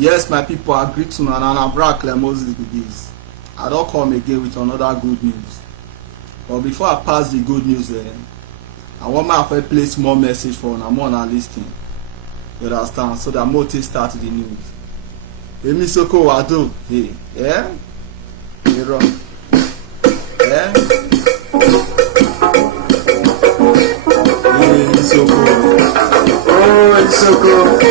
Yes, my people, I greet you and Anabra Moses with this. I don't come again with another good news. But before I pass the good news, I want my friend play small message for Namona listening. You understand? So that more to start the news. Emi Soko Wado, hey, yeah? Hero. Yeah? Hey, Soko. Oh, Soko.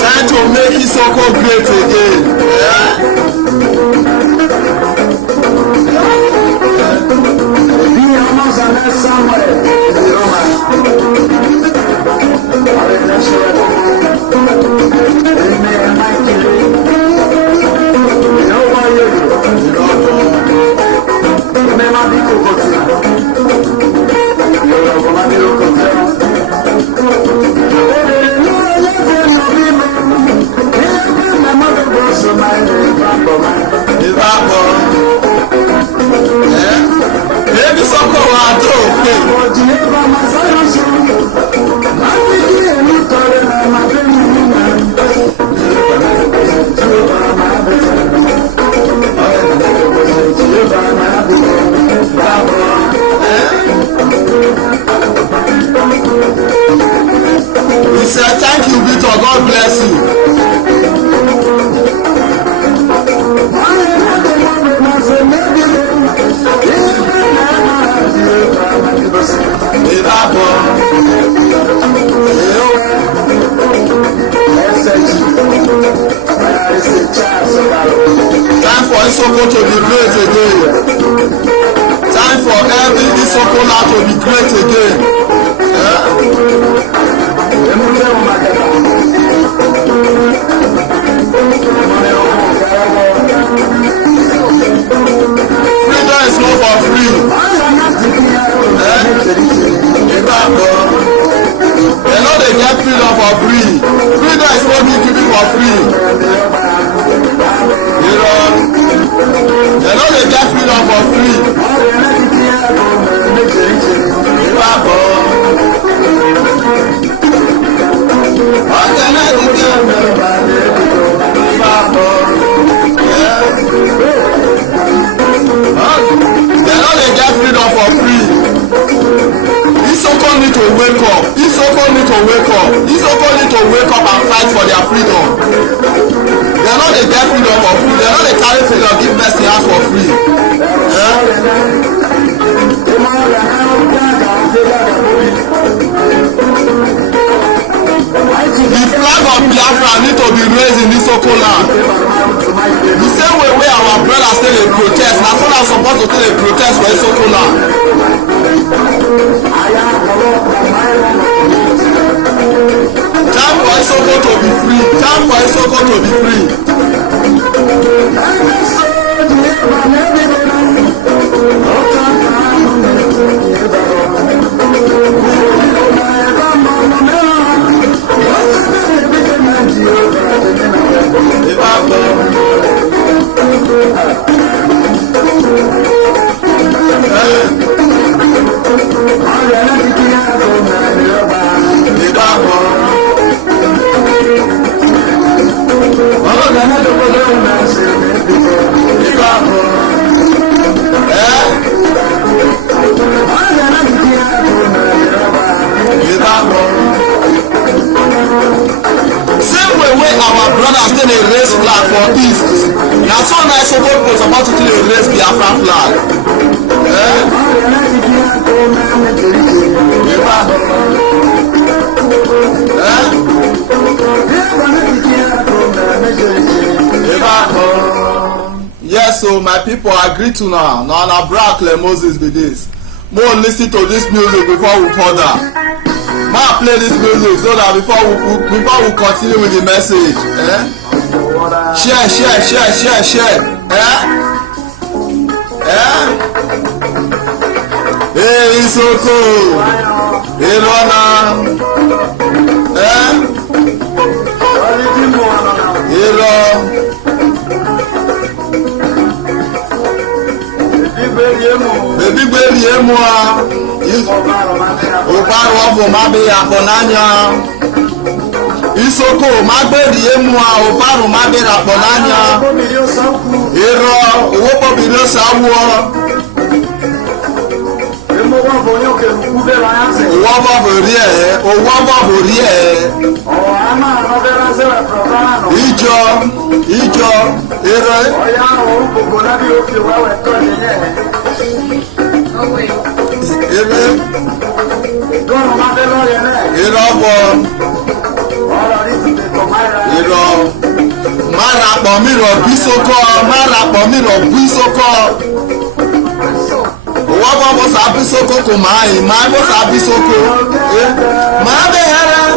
Try to make Isoko great again. Maybe Soko Wado. He said, thank you, Victor. God bless you. Isoko to be great again. Time for every Isoko land to be great again. Freedom is not for free. They know they get freedom for free. Freedom is not being given for free. You know, they know they get freedom for free. They know they get freedom for free. Isoko need to wake up. Isoko need to wake up. Isoko need to wake up and fight for their freedom. They know they get freedom for free. They know they carry freedom, give mercy out for free. The flag of Biafra need to be raised in Isoko land. The same way where our brothers still dey protest, na so na suppose to still dey protest for Isoko land. Time for Isoko to be free. Time for Isoko to be free. Same way where our brothers still dey raise flag for east, na so na Isoko people suppose to dey raise Biafra flag. Yes, so my people agree to now. Now na Black Moses be this. More listen to this music before we further. Ma play this music so that before we continue with the message. Share. Hey, Isoko. Hey, Rona. Hey, Rona. Baby gberi emu a ụkparụ ọbụ ma be ya akpọ n'anya. Isoko ma gberi emu a ụkparụ ma be ya akpọ n'anya. Ịrọ owó kpọbiri ose awụọ. Owó ọbọ bụ rie. Ijọ ịrọ. Marapọ̀ mìíràn bí Isoko. Owó bọ́ sábí Isoko kò máa yìí, máa bọ́ sábí Isoko. Máa bẹ̀ hẹ́rẹ́.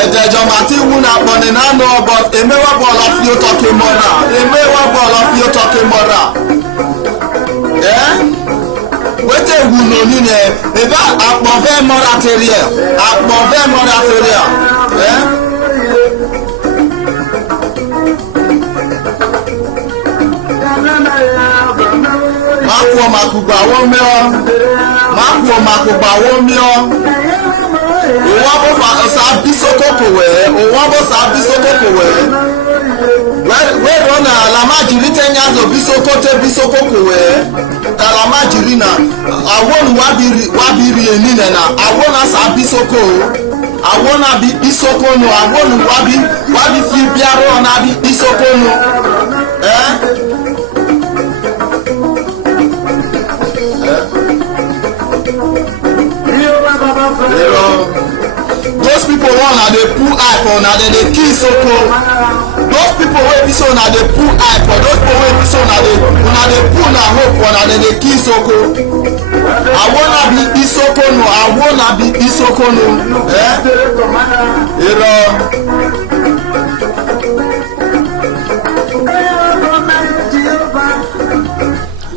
Ẹ̀jẹ̀jọ̀ màtí wú na pọ̀ ní nánú ọbọ̀, èmẹ́wọ́ bọ̀ọ̀lọ́ fi ó tọ́kì mọ́ra. Wetin ewu n'onu ne ebe akpọ̀fẹ́ mọ́ra tẹ̀lé ẹ̀. Máa kú ọmọkùgbà wọ́n mìọ́. Òwò bó sábí Isoko kò wẹ̀. Wẹ́ẹ̀rọ na alamajiri tẹ́nyà zọ Isoko tẹ́ Isoko kò wẹ̀. Alamajiri na awon wabiri enine na awon sábí Isoko. Awon na bi Isoko no awon wabi fi biaro na bi Isoko no. Those people want na dey pull eye for na dey kill Isoko. those people wey be say una dey put eye for those people wey be say una dey put na hope for na dem dey kill Isoko. Awona bi Isoko no, Awona bi Isoko no.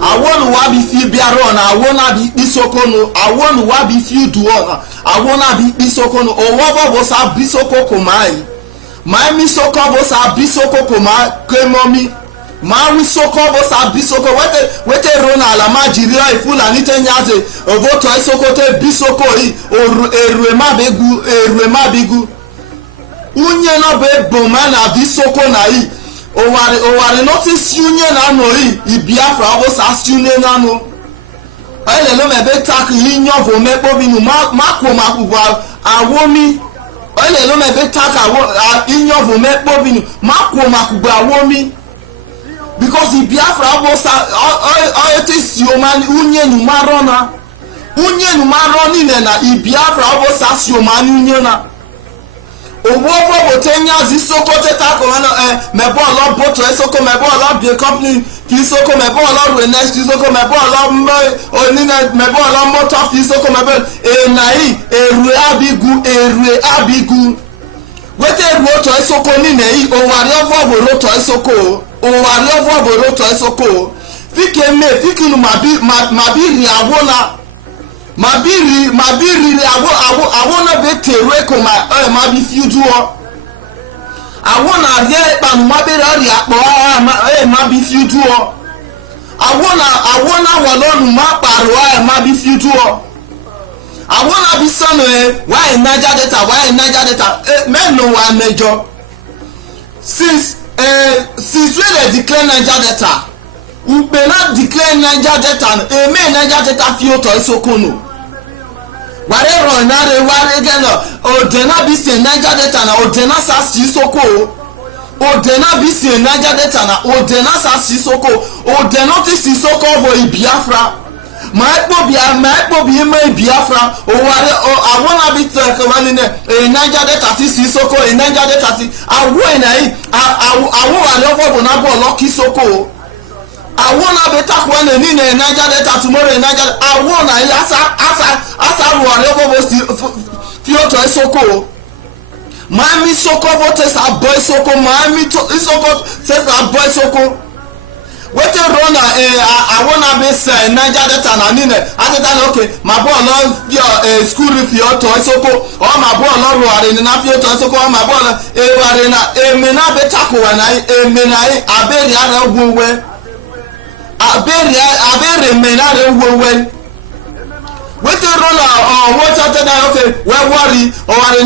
Awonu wa bi fi biaro na awona bi Isoko no. Awonu wa bi fi duo awona bi Isoko no. Owo bo sa Isoko komai. My mi Soko bo sa Isoko komai kemomi. Ma mi Soko bo sa Isoko wete rona la majiria ifula nitenyaze ovoto Isoko te Isoko yi erue ma bigu unye no be boma na Isoko na yi owari notice unye na no yi Biafra bo sa unye na no ele lo mebe tak yinyo vo mepo binu makwo makugwa awomi ele lo mebe tak yinyo vo mepo binu makwo makugwa awomi because Biafra bo sa oyete siomani unye nu marona ni na Biafra bo sa siomani unye na owo bo tenya Isoko teta ko na mebo lo boto Isoko mebo lo bi company Isoko mebo lo we next Isoko mebo lo onina mebo lo motor Isoko mebo nai erue abigu wete ro to Isoko ni nei owari ovo bo ro to Isoko owari ovo bo ro to Isoko fikinu mabiri awona mabiri awona be tewe ko ma bi fiuduo awona ye panu mabiri ari apo ma bi fiuduo awona wolonu ma paro ma bi fiuduo awona bi sano why Niger Delta men no one major since when they declare Niger Delta we may not declare Niger Delta Niger Delta fio to Isoko no whatever na re again odena bi se Niger Delta na odena sa Isoko odena bi se Niger Delta na odena sa Isoko odena ti Isoko vo Biafra ma ekpo bi Biafra oware awona bi take wani ne Niger Delta ti Isoko Niger Delta ti awo na yi awo wale ovo na bo lo ki Isoko awona be take wani ni Niger Delta tomorrow Niger awona yi asa wale ovo fi o to Isoko mami Isoko vo te sa boy Isoko mami to Isoko te sa boy Isoko wete rona awona be say Niger Delta na nine ateta na okay ma bo lo your school fi o to Isoko o ma bo lo ro are ni na fi o to Isoko o ma bo lo ware na emena be tako wa na emena aberi ara gwowe aberi mena re gwowe wete rona wete te na okay we worry oware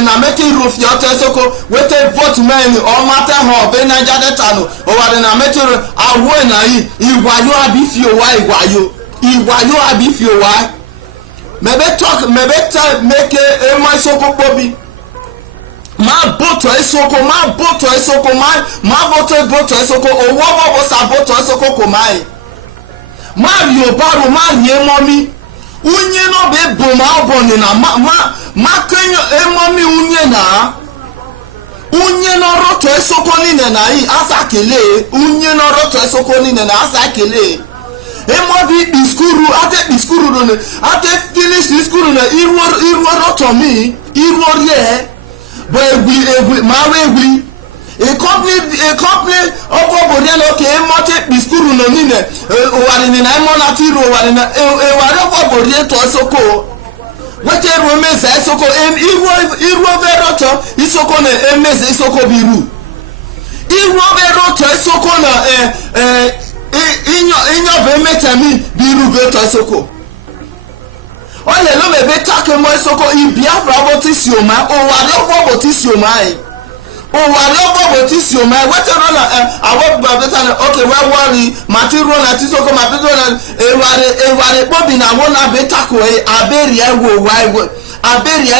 na meti roof your to Isoko wete vote men o matter how be Niger Delta no oware na meti awo na yi iwayo abi fi o wa iwayo abi fi o wa mebe tell make my Isoko bobi ma boto Isoko ma boto Isoko owo bo sa boto Isoko ko mai ma yo baro ma ye momi unye no be boma oboni na ma kenyo emomi unye no roto Isoko ni na yi asa kele unye no roto Isoko ni na asa kele emobi biskuru no ate finish biskuru na iru roto mi iru rie bo egwi ma we egwi a company obo na okay mote biskuru no ni ne owari ni na mo na ti ro owari na ewari obo to Isoko wete ro meze Isoko iru overoto Isoko na emeze Isoko biru iru overoto Isoko na inyo be metami biru be to Isoko ole lo mebe take mo Isoko Biafra bo ti sioma owari obo ti sioma owari obo ti sioma wete ro na awo babeta na okay we worry mati ro na ti Isoko mati ro na ewari bobi na wona be take aberi wo wai aberi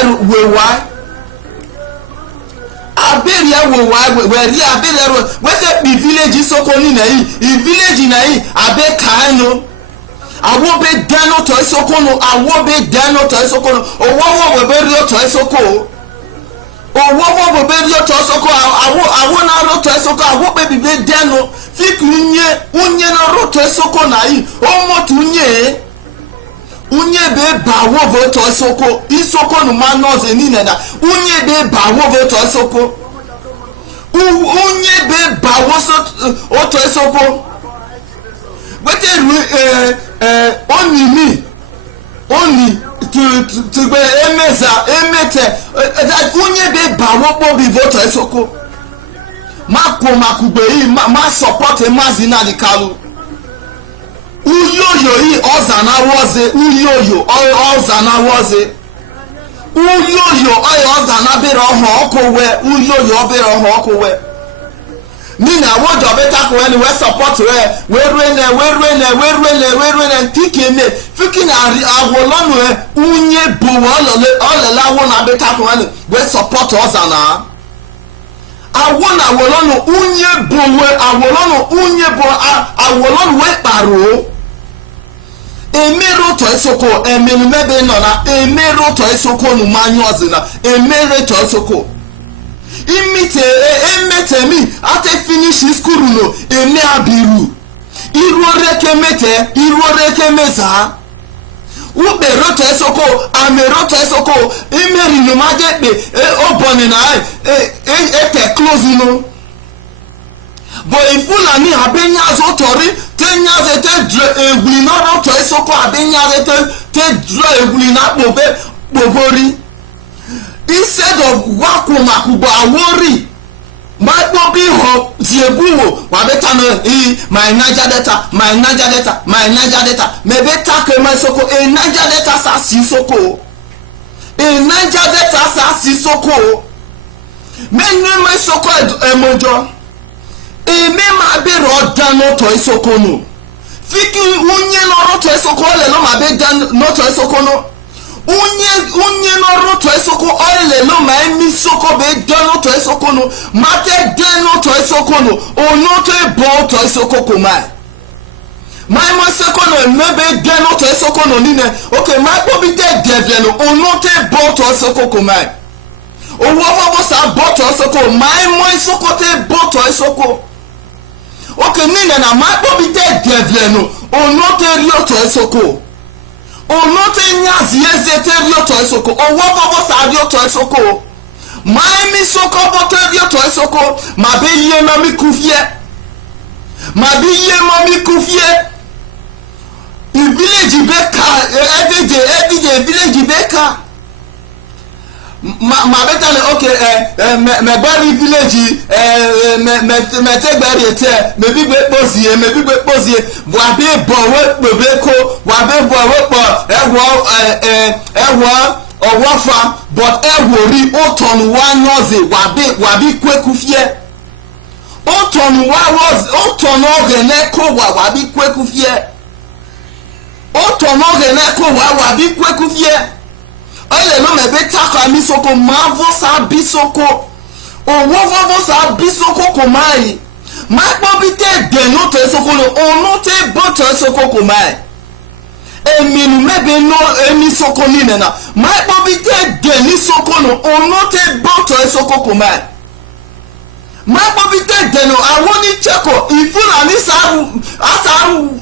wo wai where aberi wete bi village Isoko ni na yi village na yi abe kaano awo be dano to Isoko no awo be dano to Isoko no owo we be rio to Isoko owo bo be rio to soko awo na ro to soko awo be bi be deno fik unye na ro to soko na yi o mo tu unye be ba wo bo to soko isoko no ma no ze ni na unye be ba wo bo to soko unye be ba wo so o to soko wete oni to be emete unye be ba wo bo bi voto esoko makugbe yi ma support Mazina di Kalu uyoyo yi ozana woze uyoyo ozana woze uyoyo ozana bere oho okowe uyoyo bere oho okowe nina wojo beta ko any we support we rene tikeme fikina awolonu unye buwo olele awona beta ko any we support ozana awona awolonu unye buwo awolonu we paro emero to isoko emenu mebe no na emero to isoko nu manyo ozina emere to isoko emete mi ate finish school no eme abiru iruoreke meza ube roto esoko ameroto esoko imeri no majepe obone na ete close no bo ifula ni abenya zo tori tenya ze te eguli no roto esoko abenya ze te dro eguli na bobori instead of wakumakubo awori my bobi ho ziebuwo wabeta no my Niger data mebe take my soko Niger data sa sisoko Niger data sa sisoko menwe my soko emojo me ma be rodan no to isoko no fiki unye no ro to isoko le no ma be dan no to isoko no unye no ro to isoko ole no ma emi soko be dan no to isoko no mate dan no to isoko no ono to e bo to isoko ko mai mo soko no me be dan no to isoko no ni ne okay ma bo bi de devle no ono to e bo to isoko ko mai owo fo sa bo to isoko mai mo isoko te bo to isoko okay ni na ma bo bi de devle no ono te rio to isoko ono te nyazi ezete rio to isoko owo bobo sa rio to isoko mai mi soko boto rio to isoko ma be ye ma mi kufie i village beka everyday village beka ma beta le okay me bari village me te bari ete me bi gbe pozie wa be bo we beko wa be bo we po ewo owofa but ewori oton wa nyoze wa bi kweku fie oton ogene ko wa bi kweku fie oton ogene ko wa bi kweku fie ole no me be taka mi soko mavo sa bisoko owo sa bisoko ko mai ma po bi te de no to soko no ono te bo to soko ko mai eminu mebe no emi soko ni na ma po bi te de ni soko no ono te bo to soko ko mai ma po bi te de no awoni cheko ifuna ni asaru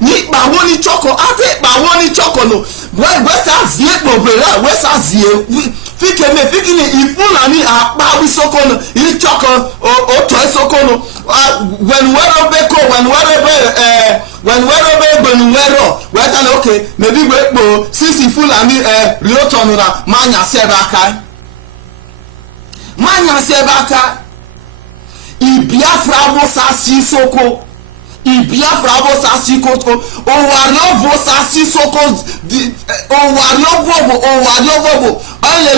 ni pa woni choko ate pa woni choko no wesa zie gbobera wesa zie fikini ifuna ni apa wi soko no i choko o to soko no when wero beko when wero be gbenuwero weta na okay maybe we gbo sisi fulani rio tonu na manya sebaka ibiafra bo sa sisoko ibiafra bo sa sisoko o wario bo sa sisoko o wario bobo ole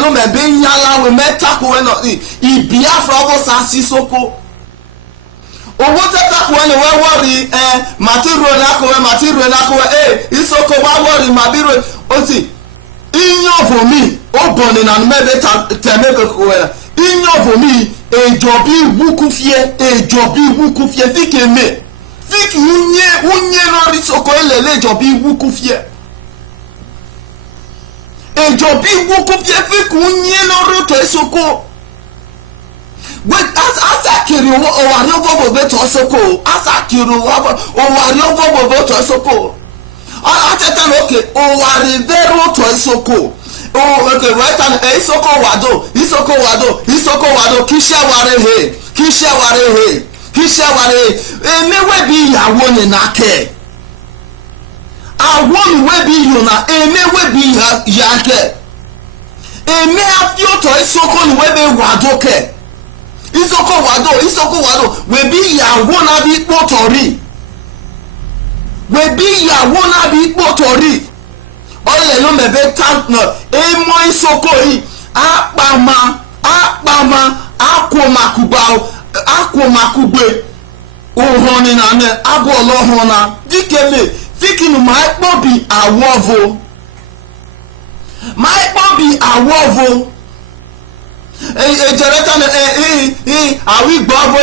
lo me be nyala we meta ko we no ibiafra bo sa sisoko owo tata ko we worry material na ko isoko wa worry mabiro oti inyo for me o boni na mebe temebe ko we inyo for me ejobi wuku fie fikeme fik unye no risoko elele ejobi wuku fie ejobi wuku fiefi kunye no roto esoko wait asakiri owari obobo beto osoko asakiri owari obobo beto osoko ateta okay owari vero to esoko okay right and isoko wado kisha ware emewe bi ìyàwó ni nake awon we bi yuna emewe bi yake eme afioto isoko ni we be wado ke isoko wado we bi ìyàwó na bi potori oye no mebe tank no emo isoko yi apama akomakugbe ohoni na me abo olohona dikele fikinu mai pobi awovo ejereta awi gbavo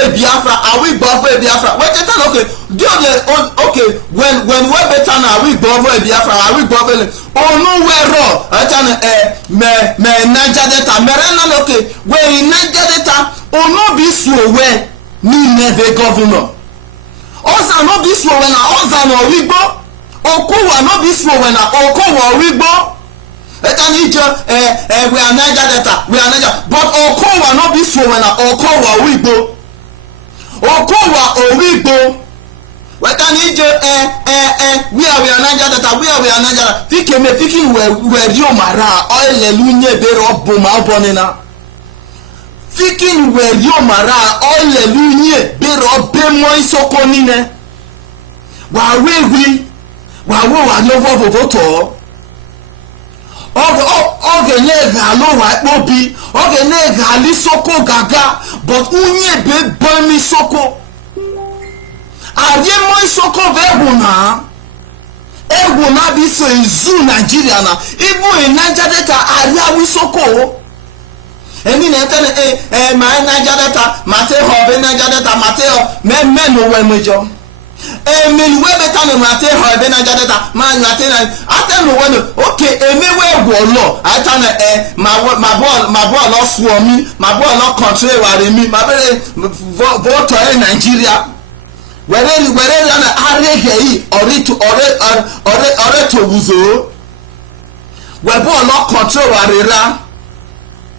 Biafra wait tell okay do okay when we better na awi gbavo Biafra onu wero atana me Niger Delta merena okay we Niger Delta onu bi suwe ni neve governor oza no bi suwe na oza no wigbo okuwa no bi suwe na okuwa wigbo etani jo we are Niger Delta but okuwa no bi suwe na okuwa wigbo wetani jo we are Niger Delta fikin we rio mara oilelunye bere oboma obonina fikin we rio mara oilelunye bere obemo isoko nine wa lovo to oge nega lo wa pobi oge nega li soko gaga but unye be bami soko aye mo soko egwu na bi so izu Nigeria na even in Niger Delta aria wi soko eni na tell my Niger Delta mate ho be Niger Delta mate men no we mejo emeli we better no mate ho be Niger Delta man mate na aten no we okay emewe egwu lo atana my ball no suo mi my ball no control ware mi my vote in Nigeria were na arege yi ore to wuzo we ball no control ware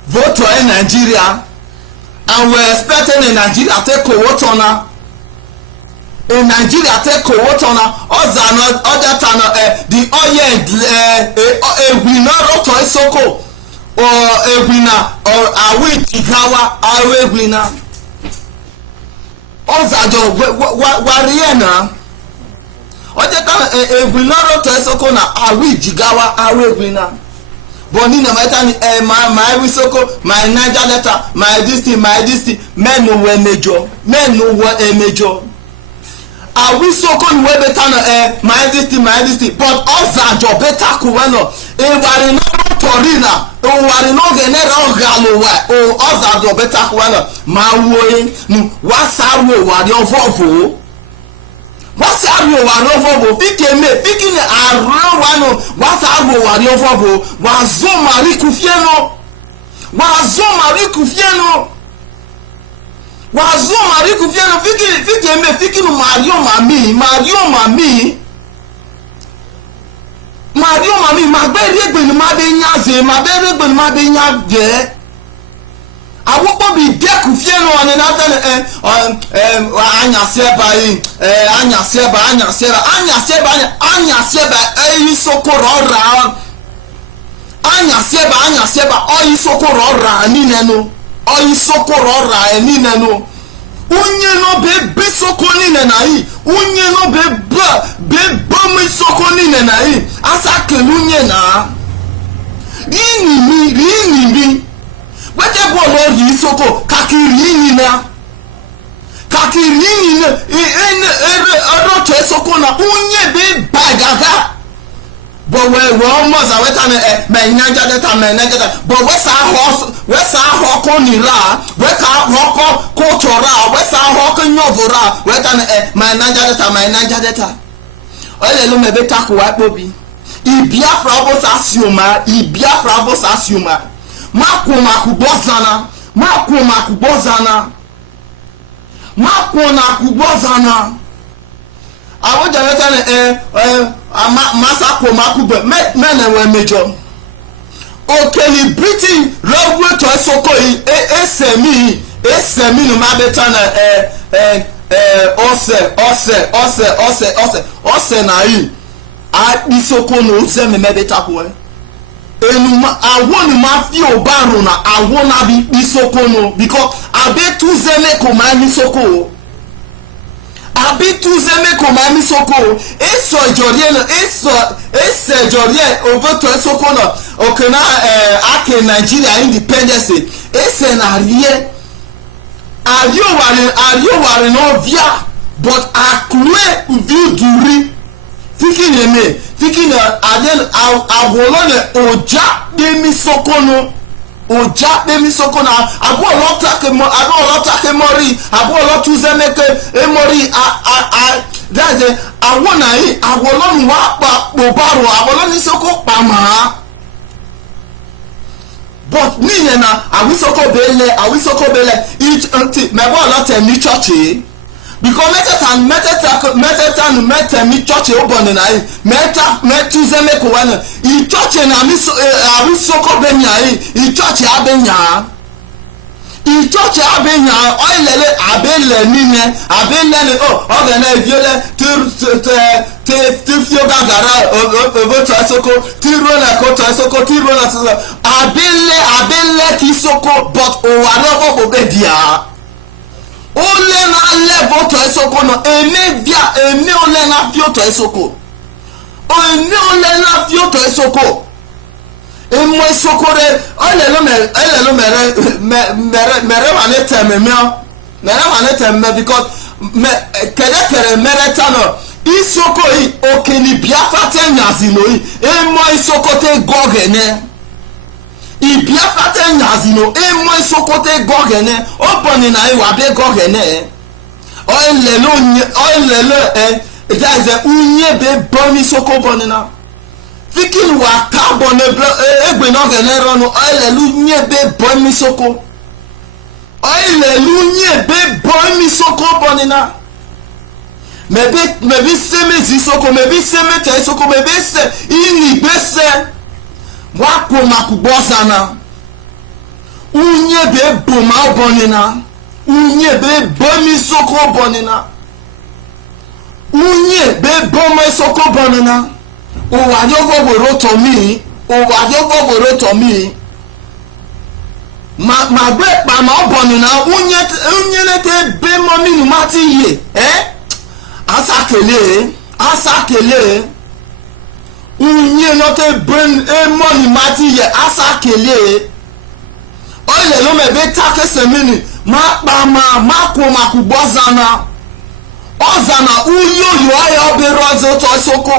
vote in Nigeria and we expecting in Nigeria take Kowotona in Nigeria take Kowotona ozano other than the oil we no roto isoko or ewina or awi tigawa awewina ozajo wariena other than we no roto isoko na awi jigawa awewina boni na maitani my wisoko my Niger Delta my this thing men no we major awi soko ni we better na my this thing but ozajo better kuweno wari no torina wari no genera ogalo wa ozajo better kuweno ma woyin nu wasaru wari ovovoo fikini arro wano wasaru wari ovovoo wazo mari kufieno fikini Mario mami magberi egbe ni ma be nyaze awopo bi deku fieno ani na tele anya seba isokoro ra anya seba o isokoro ra ni nenu o isokoro ra ni nenu unye no be soko ni na yi unye no be bomi soko ni na yi asa kelunye na rini mi wete bolo yi soko kakiri ni na ero to soko na unye be bagaga but we almost aweta me Niger Delta but we sa ho ko ni ra we ka ho ko to ra we sa ho ko nyovora we ta my Niger Delta ole lo me be taku wa pobi Ibiafra bo sa sioma, Ibiafra bo sa sioma. Makoma kubozana, makoma kubozana. Makona kubozana. Awo janeta masako makube mene we major. Okeli Britain railway to Esoko esemi no ma beta na ose na yi a Isoko no ose me beta ko enuma awo ni ma fi obaro na awo na bi Isoko no because abetu zeme ko ma Isoko abitu zeme ko ma Isoko eso jorie no eso jorie ovoto Esoko no okena ake Nigeria independence ese na rie ayo ware no via but akure view duri thinking aden awolo ne oja de Isoko no oja de Isoko na abo lota ke mori abo lotu zeme ke emori that's it awona yi awolo nwa pa bobaro awolo ni Isoko pa ma but me na awisoko bele each anti me bo lot ni church because meta mi church obon na yi metu zeme ko wana I church na mi awisoko benya I church abenya I church abenya oilele abele nine abele ogene viole tifio gagara ovoto Esoko tiro na ko Esoko tiro na so abele Isoko but owaro obedia ole na level to Esoko no eme ole na fio to Esoko emo Esoko re ole lo mere wane teme because kere mereta no Isoko yi okeni Biafra te nyazino yi emo Isoko te gogene Ibiafra te nyazino emo Isoko te gogene oponi na yi wa be gogene oilelo itaze unye be boni Isoko bonina fikin wa carbon egbe no gene ronu oilelo unye be boni Isoko bonina maybe seme Isoko maybe seme te Isoko maybe se ini bese wako makubosana unye be boma bonina unye be bomi Isoko bonina unye be boma Isoko bonina o wajovo woro to mi ma gbe pa ma bonina unye nete be momi nu mati ye asakele unye note ben money mati ye asakele ole lo mebe take semini ma ko makubozana ozana uyo ayo obero zoto Esoko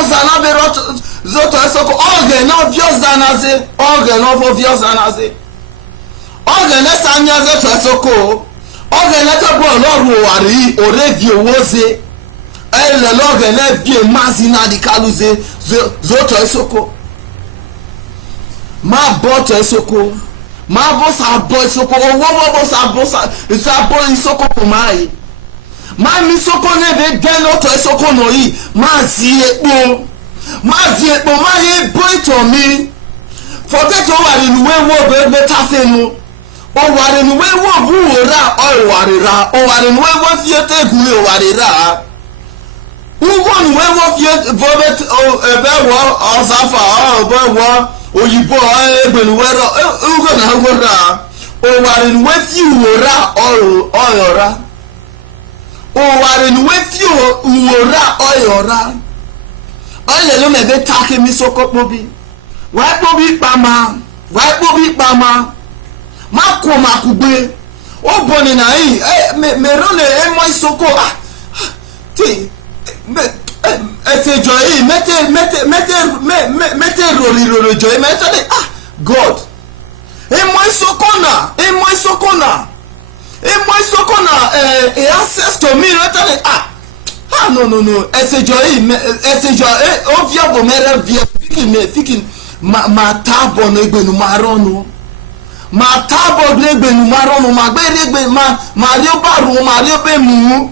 ozana bero zoto Esoko oge no viozanaze oge ne sanya zoto Esoko oge ne to bo Ọlọ́run wari orevi owoze ele loge ne bi mazina di kaluze zoto Esoko ma boto Esoko ma bo Esoko owo sa Isoko kumai ma mi Isoko ne be geno to Esoko no yi ma zi epo ma ye boito mi forget o wari nuwe wo be metafenu o wari nuwe wo buwora o wari nuwe wo fiete gure o wari ra ugo nuwe wo fiete vobet ebe wo ozafa obo wo oyibo egbenuwe ro ugo na wora o wari nuwe fi wora oyora o wari nuwe fi wora oyora ole lo mebe take mi Isoko pobi wa pobi pama mako makugbe o boni na yi me role emo Isoko ti esejo yi mete rori jo mete God emo Isoko na access to me retale ah no esejo o via bo mere via fikin ma tabo no egbenu maronu ma tabo no egbenu maronu ma gbe regbe ma ri obaru ma ri obe mu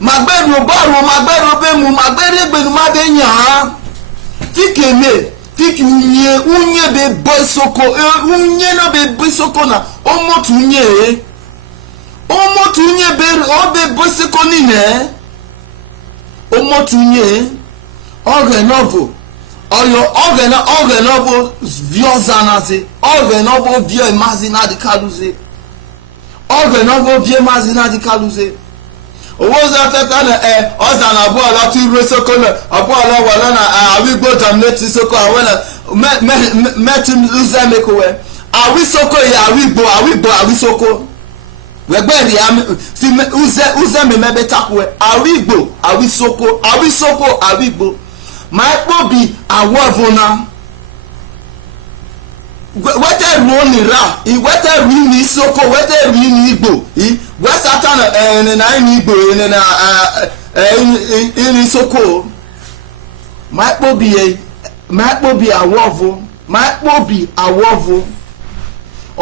ma gbe ro baru ma gbe ro be mu ma gbe regbenu ma be yan fikeme fiki unye be bosoko unye no be bosoko na omotu unye be o be bosoko ni ne omotu unye ogenovo ogenovo vioza na se ogenovo vie mazi na di kaluze ogenovo vie mazi na di kaluze owó zafẹ́fẹ́ na ọ̀sán àbúrò láti rú sókó náà àbúrò lọ́wọ́ lọ́nà àwígbó jàmúlẹ́tì sókó àwọn mẹ́tì lùzẹ́mẹ́kọ̀wẹ́ àwísókó yẹ àwísókó wẹ́gbẹ́ rí sí uzẹ́mẹ́mẹ́bẹ́ takuwẹ́ àwígbó máa pọ̀ bí àwọ̀ ẹ̀fọ́nà wẹ́tẹ̀rù onira wẹ́tẹ̀rù ní sókó wẹ́tẹ̀rù ní igbó wẹ́sátánà ẹ̀ẹ́nìnà ní igbó ẹ̀ẹ́nìnà ní sókó máa pọ̀ bí àwọ̀vọ́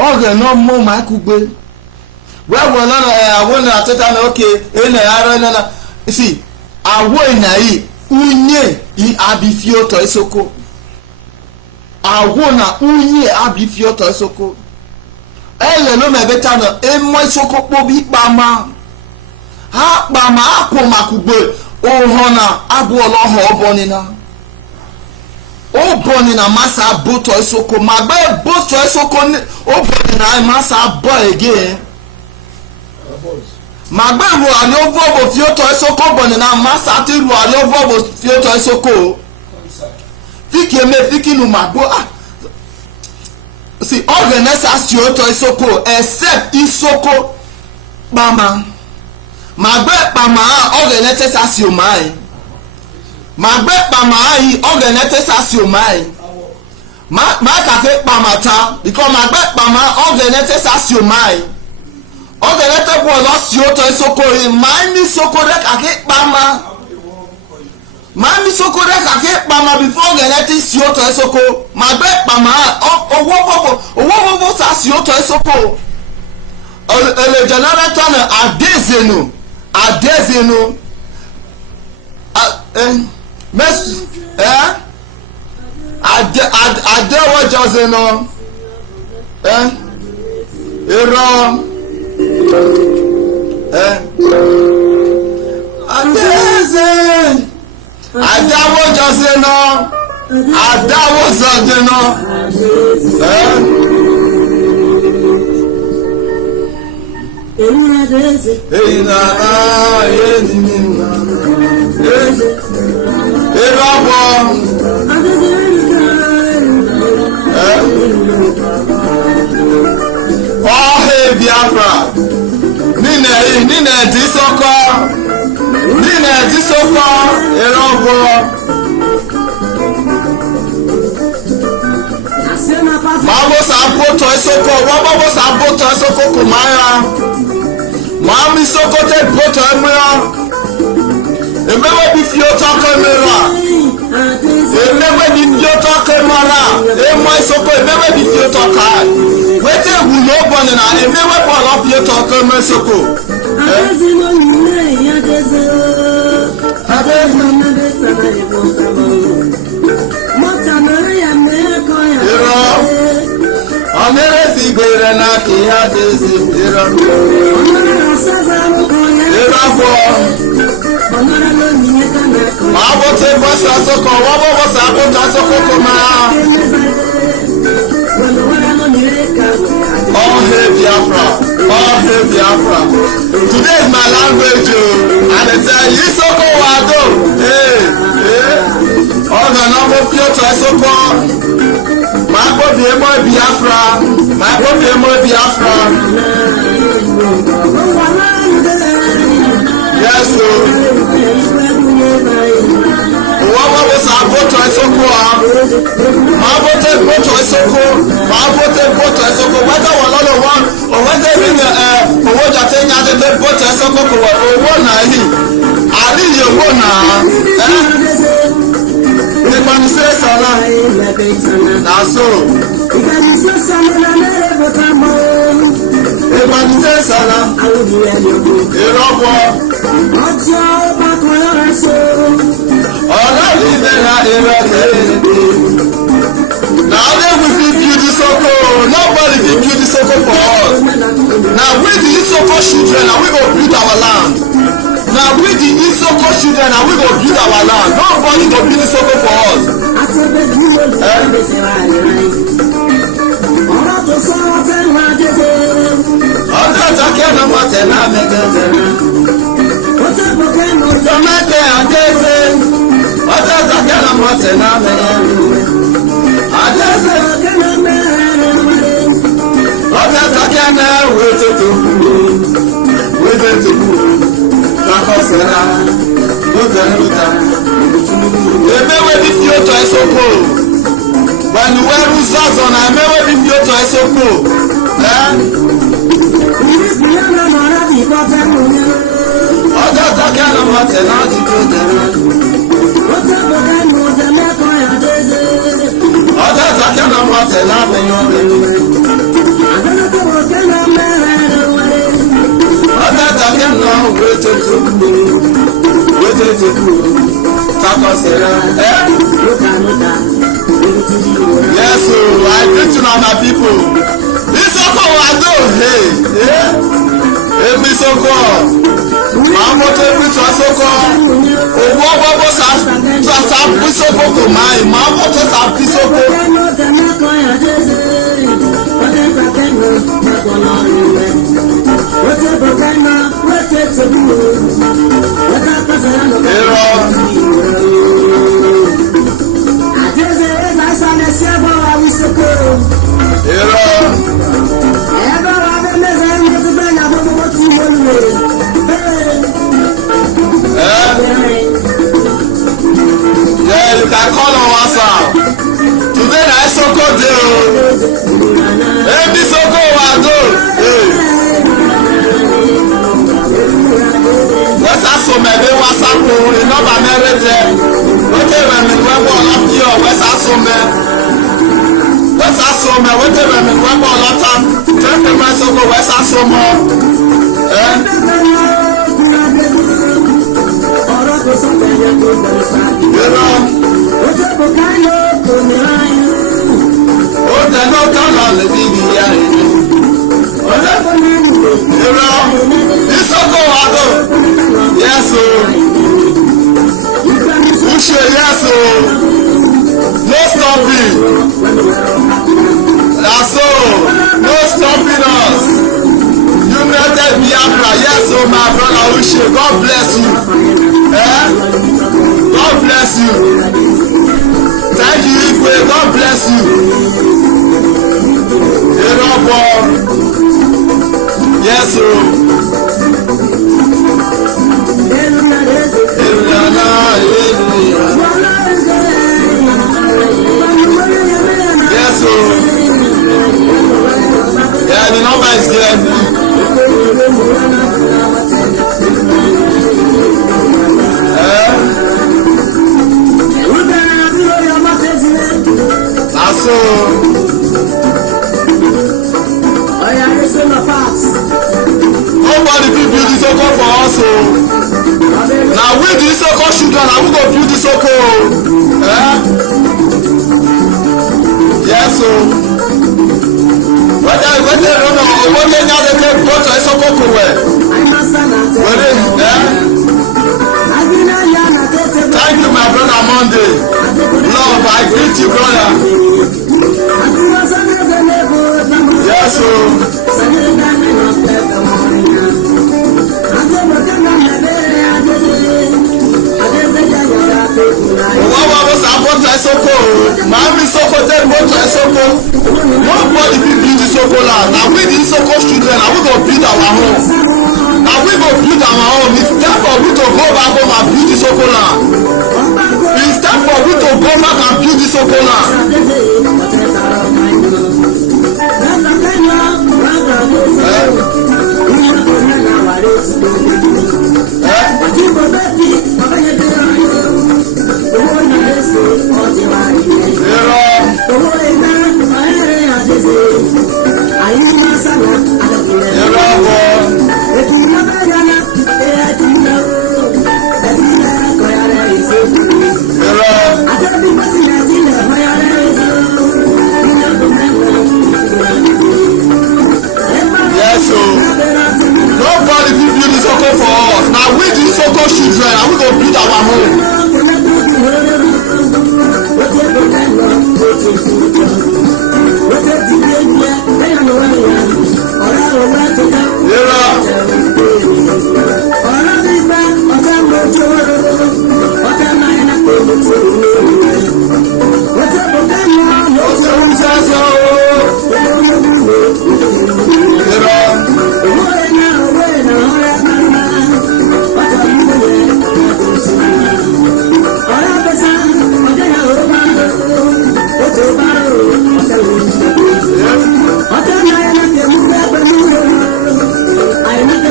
ọ̀rẹ́ náà mọ́ máa kú gbé wẹ́wọ̀ lọ́nà àwọn ènìyàn àtẹ́ta náà ókè ènìyàn ara ẹ̀nà sí àwọ̀ ènìyàn yìí unye àbí fi ó tọ́ ìsókó àwọ̀ na unye àbí fi ó tọ́ ìsókó ẹ̀yẹ̀ ló mẹ́bẹ́ta náà ẹmọ́ ìsókó pọ̀ bí pàmà àkó màkùgbé òhàn náà abú ọlọ́hàn ọbọ̀ nínà ọbọ̀ nínà màsà bótọ́ ìsókó màgbẹ́ bótọ́ ìsókó ọbọ̀ nínà màsà bọ̀ ẹ̀gẹ́ màgbẹ́ ru àlọ́vọ́bọ̀ fi ó tọ́ ìsókó bọ̀ nínà màsà ti ru àlọ́vọ́bọ̀ fi ó tọ́ ìsókó fiki eme fiki nu magbo si organizer si o to isoko except isoko pama magbe pama organizer si o mai magbe pama yi organizer si o mai ma ka fe pama ta because magbe pama organizer si o mai organizer bo lo si o to isoko yi mai ni soko re ka ke pama mami soko rẹ kàkẹ́ pàmà before gẹ̀lẹ́tì sí ó tọ́ ẹ soko mà gbẹ́ pàmà owó gbogbo sá sí ó tọ́ ẹ soko èlèjọ náà tọ́nà àdézenu mẹ́sì àdéwọ́jọ́sẹ̀nà irọ́ àdézenu. Adáwó jọ́sẹ̀ náà adáwó sọ̀dẹ̀ náà èyí náà ayé nínú ìrọ̀pọ̀ ọ̀hẹ́ Biafra nínú ẹ̀dí sọ́kọ́ nínú ẹ̀dí sọ́kọ́ ìrọ̀pọ̀ màbó sàbótọ̀ ìsọ́kọ́ wọ́n bọ́bọ́ sàbótọ̀ ìsọ́kọ́ kò máa ya màmí sọ́kọ́ tẹ́ bótọ̀ ẹ̀mìíràn èmẹ́wẹ́ bí fi ó tọ́kọ́ mìíràn èmẹ́wẹ́ bí fi ó tọ́kọ́ mìíràn èmọ́ ìsọ́kọ́ èmẹ́wẹ́ bí fi ó tọ́kọ́ wẹ́tẹ́ wù ló bọ̀ nínú èmẹ́wẹ́ bọ̀ lọ́ fi ó tọ́kọ́ mẹ́sọ́kọ́. Ọmọdé sì gbèrè náà kì í adé sí ìrọ̀ fọ́. Màá bó tẹ bọ́sì àsọkọ̀ wọ́n bọ́ bọ́sì àbótọ́ àsọkọ̀ kò máa. All hail Biafra, all hail Biafra. Today is my language and I tell you Isoko Wado. Ọ̀gá náà mo fi ọ̀tọ̀ ẹ̀sọ́kọ̀. Màá gbọ́ bí ẹmọ́ Biafra, màá gbọ́ bí ẹmọ́ Biafra. Yes o. Wọ́n bọ́ bó sàbótọ̀ ẹ̀sọ́kọ̀ wa. Màá bó tẹ bótọ̀ ẹ̀sọ́kọ̀. Màá bó tẹ bótọ̀ ẹ̀sọ́kọ̀. Wẹ́tẹ̀ wọ̀ lọ́dọ̀ wọn. Òwẹ́tẹ̀ mi ní owó jàtẹ̀ ní adẹ́tẹ̀ bótọ̀ ẹ̀sọ́kọ̀ kò wọ̀ owó náà yìí. Ali Yewona. Ìpàdé sọ̀la. Nàṣọ. Ìpàdé sọ̀la. Ìrọ̀pọ̀. Ọ̀rọ̀ ìbẹ̀rẹ̀ ìrọ̀lẹ́. Now they will fit build the Isoko. Nobody will build the Isoko for us. Now we the Isoko children and we go build our land. Now we the Isoko children and we go build our land. Nobody go build the Isoko for us. Ọjọ́ ìtàkẹ́ náà mọ̀ tẹ̀ náà mẹ́gẹ́gẹ́. Ọjọ́ mẹ́kẹ́ àjẹ́gbẹ́. Ọjọ́ ìtàkẹ́ náà mọ̀ tẹ̀ náà mẹ́gẹ́gẹ́. Ọjọ́ ìtàkẹ́ náà wéjẹ́ tó kúrò. Wéjẹ́ tó kúrò. Lakọ́sẹ̀rá. Lójẹ́. Emewe bí fi ó tọ́ ẹ sóko. Wẹ̀nu wẹ́rú zọ́zọ̀ náà emewe bí fi ó tọ́ ẹ sóko. Ọjọ́ ìtàkẹ́ náà mọ̀ tẹ̀ náà ti tó dẹ̀rẹ́. Ọjọ́ ìtàkẹ́ náà mọ̀ tẹ̀ náà mẹ́yọ́ mẹ́yọ́. Ọjọ́ ìtàkẹ́ náà wéjẹ́ tó kúrò. Wéjẹ́ tó kúrò. Takọ̀sẹ̀rá. Yes, so I greet you now my people. Isoko wa do hey. Emi soko. Mamo te bi soko. Owo bobo sa bi soko ko mai. Mamo te sa bi soko. Yeah, you can call on WhatsApp. Today na Isoko dey o. Ebi Soko wa do. Wẹ́sà sọmẹ̀ bí WhatsApp o, ìnọ́bà mẹ́rin tẹ. Ó tẹ̀ rẹ̀ mi wẹ́pọ̀ ọlọ́tí ọ̀ wẹ́sà sọmẹ̀. Wẹ́sà sọmẹ̀ ó tẹ̀ rẹ̀ mi wẹ́pọ̀ ọlọ́tà. Tẹ́lifí mẹ́ Soko wẹ́sà sọmọ̀. Ó tẹ̀ náà tọ́lọ̀ lè bí ìyá rẹ̀. Isoko wa do. Yes o. Ushe yes o. No stopping. That's all. No stopping us. United Biafra. Yes o my brother Ushe. God bless you. God bless you. Thank you Igwe. God bless you. Yes o. Yes o. Yeah, the number is there. That's all. Nobody fit build Isoko for us o. Na we the Isoko children na we go build Isoko o. Yes o. Wẹ́tẹ̀ lọ́nà owó tẹ̀ ní adẹ́kẹ́ gbọ́tọ̀ Isoko kò wẹ̀. Thank you my brother Monday. Love I greet you brother. Yes o. Wọ́n wọ́n sàpọ̀tà Isoko o. Màá mi Isoko tẹ́ mọ́tò Isoko. Nobody fit build Isoko land. Na we the Isoko children na we go build our home. Na we go build our home. It's time for we to go back home and build Isoko land. It's time for we to go back and build Isoko land. Nobody fit build Isoko for us. Na we the Isoko children and we go build our home.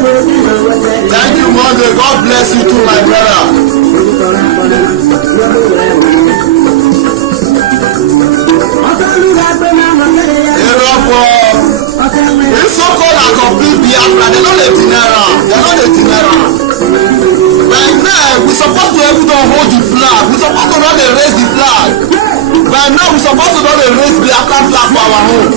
Thank you, Mother. God bless you too, my brother. Isoko na complete Biafra. They no dey deny am. They no dey deny am. By now, we supposed to even don hold the flag. We supposed to don dey raise the flag. By now, we supposed to don dey raise Biafra flag for our home.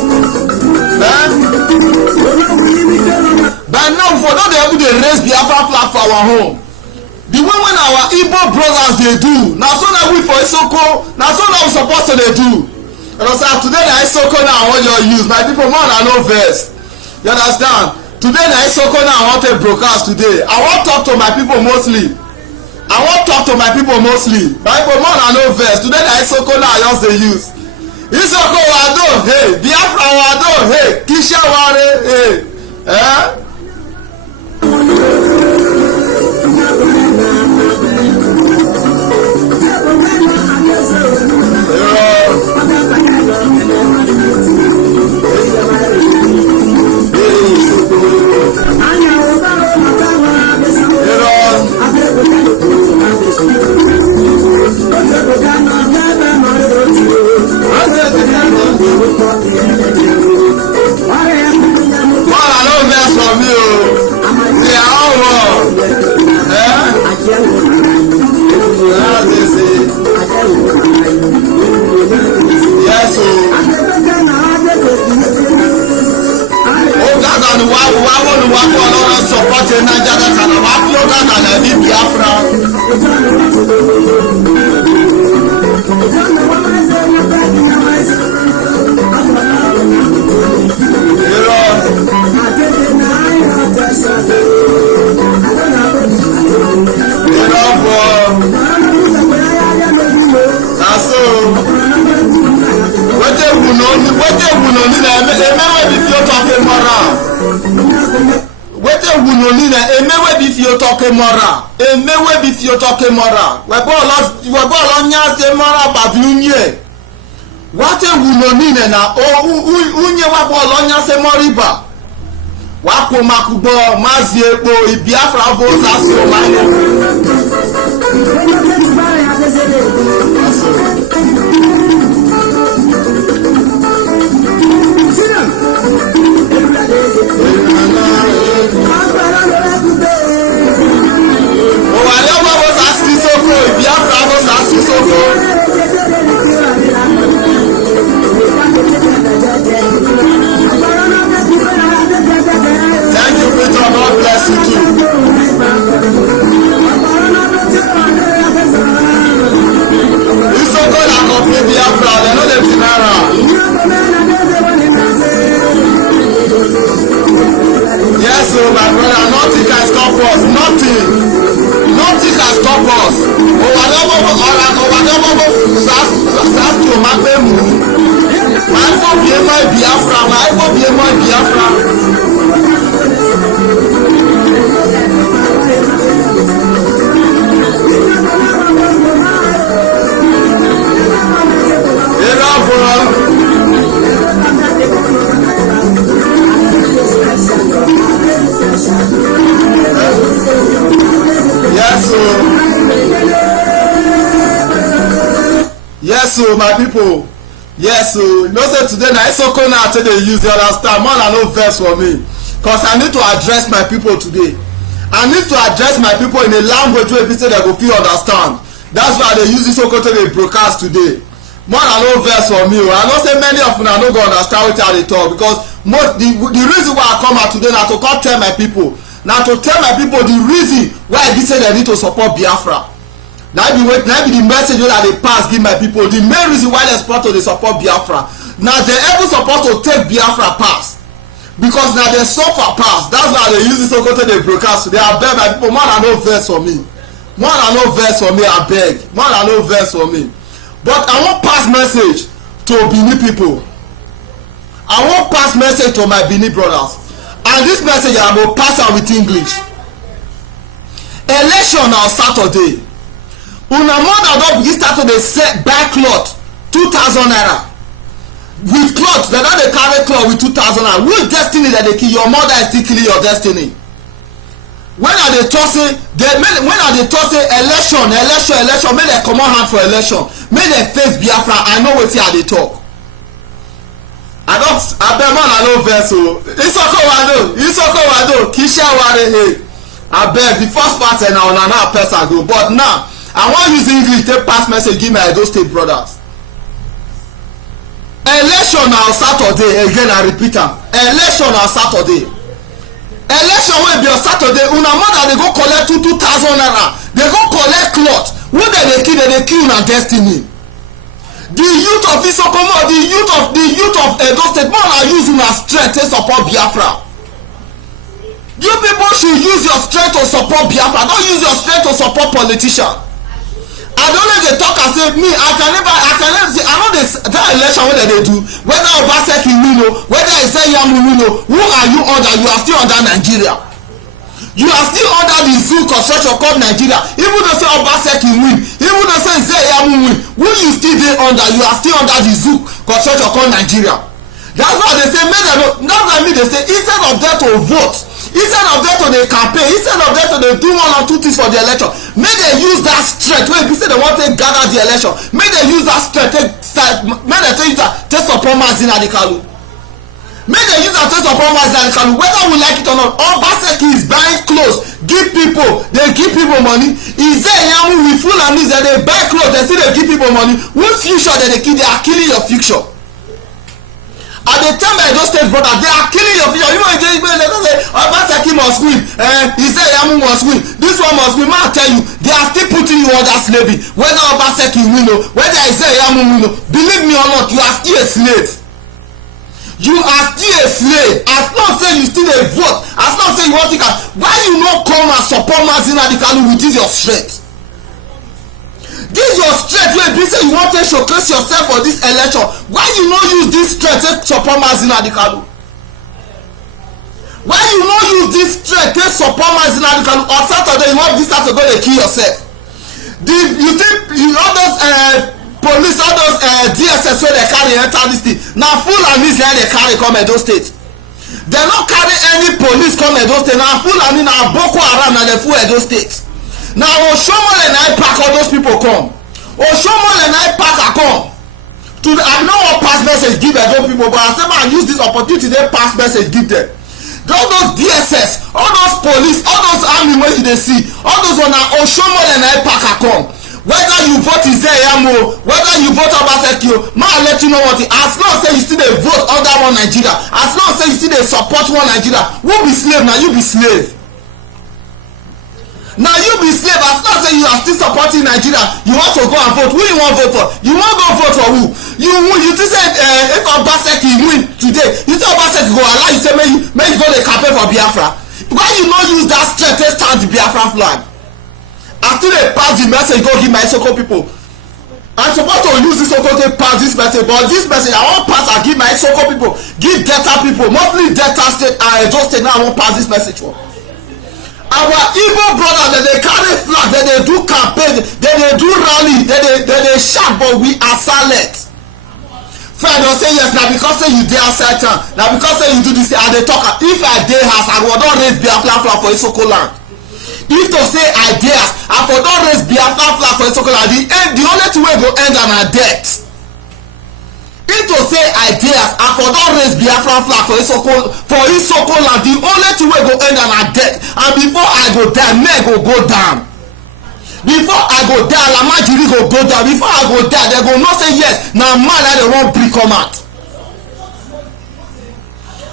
By now, for don dey able to raise Biafra flag for our home. The way when our Igbo brothers dey do, na so na we for Isoko, na so na we supposed to dey do. You understand? Today na Isoko na I wan just use. My people, more na no vex. You understand? Today na Isoko na I wan take broadcast today. I wan talk to my people mostly. I wan talk to my people mostly. My people, more na no vex. Today na Isoko na I just dey use. Isoko wado, hey, Biafra wado, hey, Kisha ware, hey, emewe bi fi otoke mora webo lo nya se mora babiunye wate wuno nine na unye wabo lo nya se moriba wako makugbo mazi epo Biafra votes as o mane Thank you, Peter. God bless you too. Isoko na complete Biafra. They no dey deny am. Yes, so my brother, nothing can stop us. Nothing can stop us. Sasto magbemu. My Igbo be my Biafra. My Igbo be my Biafra. Yes, so my people. Yes, so you know say today na Isoko na I take dey use, you understand? More na no vex for me, cause I need to address my people today. I need to address my people in a language wey be say dem go fit understand. That's why I dey use Isoko to dey broadcast today. More na no vex for me. I know say many of una no go understand wetin I dey talk, because the reason why I come out today na to come tell my people na to tell my people the reason why I be say they need to support Biafra. Na be the message wey I dey pass give my people. The main reason why they support to dey support Biafra. Na they ever supposed to take Biafra pass, because na they suffer pass. That's why they use this Sokoto dey broadcast today. I beg my people, more than no vex for me. More than no vex for me, I beg. More than no vex for me. But I wan pass message to Benin people. I wan pass message to my Benin brothers, and this message I go pass am with English. Election na Saturday. Una mother don begin start to dey buy cloth 2,000 naira. With cloth, dem don dey carry cloth with 2,000 naira. Which destiny dem dey kill? Your mother is still killing your destiny. When I dey talk say election, make dem comot hand for election, make dem face Biafra, I know wetin I dey talk. Abeg man, I no vex o. Isoko wado kishe ware he. Abeg, the first part na una now person go, but now I wan use English take pass message give my Edo State brothers. Election na Saturday, again I repeat am. Election na Saturday. Election wey be on Saturday, una mother dey go collect 2,000 naira. Dey go collect cloth. Who dey kill una destiny. The youth of Isokomo, the youth of Edo State, more na use una strength to support Biafra. You people should use your strength to support Biafra. Don't use your strength to support politicians. I don't know dey talk and say me I can never say I know that election wey dem dey do, whether Obaseki win o, whether Iseyamu win o, who are you under? You are still under Nigeria. You are still under the zoo construction called Nigeria. Even though say Obaseki win, even though say Iseyamu win, who you still dey under? You are still under the zoo construction called Nigeria. That's why they say make dem know. That's why me dey say instead of them to vote, instead of them to dey campaign, instead of them to dey do one or two things for the election, make dem use that strength wey be say dem wan take gather the election, make dem use that strength make dem take use am take support Mazi Nnamdi Kanu. Make dem use am take support Mazi Nnamdi Kanu, whether we like it or not. Obaseki is buying clothes, give people, dey give people money. Iseyamu with Fulanis dem dey buy clothes, dem still dey give people money. Which future dem dey kill? They are killing your future. I dey tell my Edo State brothers, they are killing your future. You know, they say Obaseki must win, Iseyamu must win, this one must win. Man, I tell you, they are still putting you under slavery. Whether Obaseki win o, whether Iseyamu win o, believe me or not, you are still a slave. You are still a slave. As long as you still dey vote, as long as you wan think, why you no come and support Mazi Nnamdi Kanu with this your strength? This your strength wey be say you wan take showcase yourself for this election. Why you no use this strength take support Mazi Nnamdi Kanu? Why you no use this strength take support Mazi Nnamdi Kanu? On Saturday you wan this Saturday go dey kill yourself. You think all those police, all those DSS wey dey carry enter this thing, na Fulanis na dey carry come Edo State. Dem no carry any police come Edo State. Na Fulani, na Boko Haram na dey full Edo State. Na Oshomole na I pack all those people come. Oshomole na I pack her come. I no wan pass message give Edo people, but I say man use this opportunity dey pass message give them. All those DSS, all those police, all those army wey you dey see, all those one na Oshomole na I pack her come. Whether you vote Iseyamu, whether you vote Obaseki, man I let you know what it. As long as say you still dey vote under one Nigeria, as long as say you still dey support one Nigeria, who be slave? Na you be slave. Now you be slave. As long as you are still supporting Nigeria, you want to go and vote. Who you want to vote for? You want to go vote for who? You think say if Obaseki win today, you say Obaseki go allow you say make you go dey campaign for Biafra? Why you no use that strength to stand the Biafra flag? I still dey pass the message go give my Isoko people. I'm supposed to use this Isoko to pass this message, but this message I wan pass and give my Isoko people, give Delta people, mostly Delta State and Edo State. Now I wan pass this message for. Our Igbo brothers, dem dey carry flag, dem dey do campaign, dem dey do rally, dem dey shout, but we are silent. Friend don say yes, na because say you dey outside town, na because say you do this thing. I dey talk. If I dey house, I go don raise Biafra flag for Isoko land. If to say I dey house, I for don raise Biafra flag for Isoko land. The only thing wey go end na death. If to say I dey house, I for don raise Biafra flag for Isoko land. The only thing wey go end na death. And before I go die, men go go down. Before I go die, Alamajiri go go down. Before I go die, they go know say yes, na man na dey wan bring come out.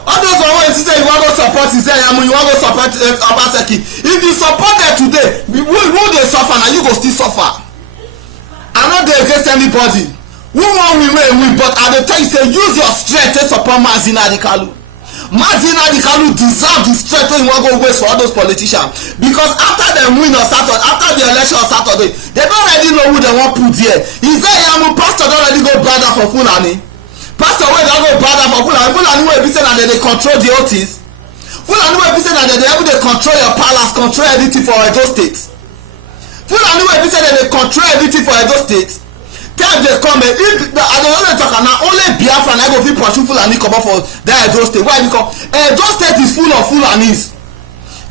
all those one wey say you wan go support Izeyamu, you wan go support Obaseki, if you support them today, who dey suffer na you go still suffer. I no dey against anybody, who wan win wey win, but I dey tell you say use your strength to support Mazi Nnamdi Kanu. Mazi Nnamdi Kanu deserve the strength wey you wan go waste for all those politicians, because after dem win on Saturday, after the election on Saturday, they don already know who dem wan put there. Izeyamu pastor don already go brother for Fulani, pastor wey don go brother for Fulani wey be say na dem dey control the whole things, Fulani wey be say na dem dey able dey control your palace, control everything for Edo State, Fulani wey be say dem dey control everything for Edo State. Time dey come, if I dey always talk na only Biafra na go fit pursue Fulani comot for that Edo State. Why? Because Edo State is full of Fulanis.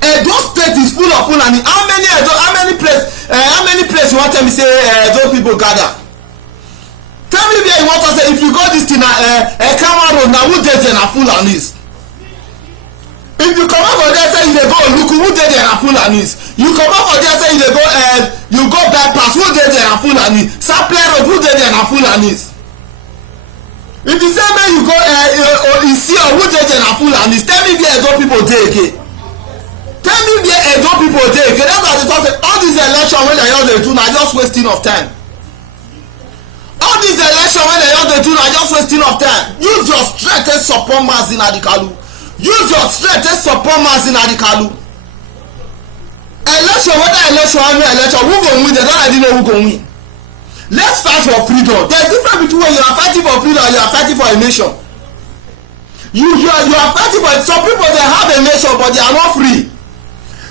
Edo State is full of Fulani. How many place you wan tell me say Edo people gather? Tell me where you want to say if you go this thing na Ekama Road, na who dey there na Fulanis. If you come out for there say you dey go Oluku, who dey there na Fulanis. You come out for there say you dey go you go bypass, who dey there na Fulani. Sapele Road, who dey there na Fulanis. If you say make you go Isio, who dey there na Fulanis. Tell me where Edo people dey again. Tell me where Edo people dey again. That's why they talk say all this election wey dem just dey do na just wasting of time. All this election wey dem just dey do na just wasting of time. Use your strength to support Mazi Nnamdi Kanu. Use your strength to support Mazi Nnamdi Kanu. Election, whether election or no election, who go win? They don't already know who go win. Let's fight for freedom. There's difference between when you are fighting for freedom and you are fighting for a nation. You are fighting for it. Some people they have a nation but they are not free.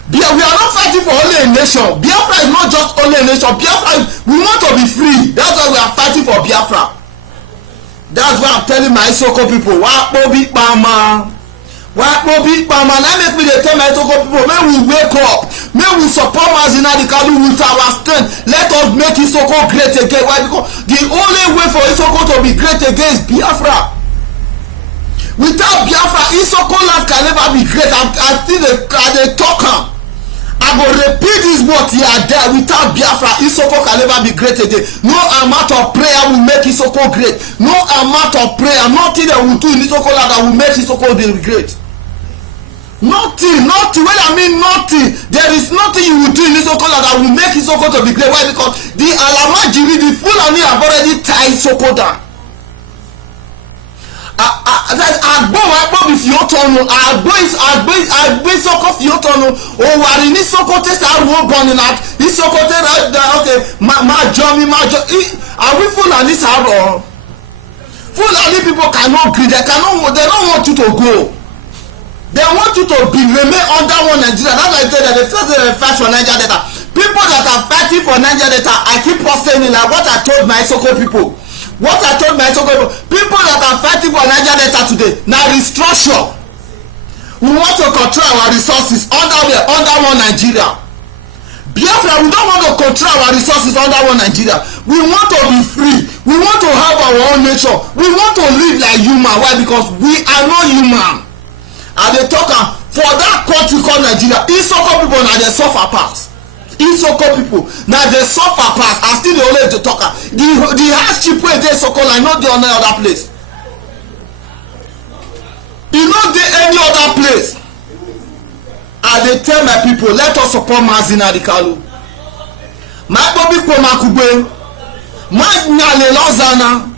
We are not fighting for only a nation. Biafra is not just only a nation. Biafra, we want to be free. That's why we are fighting for Biafra. That's why I'm telling my Isoko people, Wakpo Big Mama. Wakpo Big Mama. Now make me tell my Isoko people, may we wake up. May we support Mazi Nnamdi Kanu with our strength. Let us make Isoko great again. Why? Because the only way for Isoko to be great again is Biafra. Without Biafra, Isoko land can never be great. I still dey talk am. I go repeat this word here there. Without Biafra, Isoko can never be great again. No amount of prayer will make Isoko great. No amount of prayer, nothing that will do in Isoko land that will make Isoko be great. Nothing. When I mean nothing, there is nothing you will do in Isoko land that will make Isoko to be great. Why? Because the Alamajiri, the Fulani have already tied Isoko down. Agbo bi fi otonu, agbo Isoko fi otonu. Owari ni Isoko te sa ro born na Isoko te okay ma jomi. Are we Fulani sa ro? Fulani people cannot agree. They don't want you to go. They want you to remain under one Nigeria. That's why I tell you the first they fight for Niger Delta. People that are fighting for Niger Delta, I keep on saying like what I told my Isoko people. What I told my Isoko people that are fighting for Niger Delta today, now restructure. We want to control our resources under one Nigeria. Biafra, we don't want to control our resources under one Nigeria. We want to be free. We want to have our own nation. We want to live like human. Why? Because we are not human. And they talk for that country called Nigeria, Isoko people now they suffer pass. Isoko people now they suffer pass. And still the only to talk the hardship way they Isoko like not the only other place. You not the any other place. And they tell my people, let us support Mazi Nnamdi Kanu. My Bobby Komakube, my Nyale Ozana,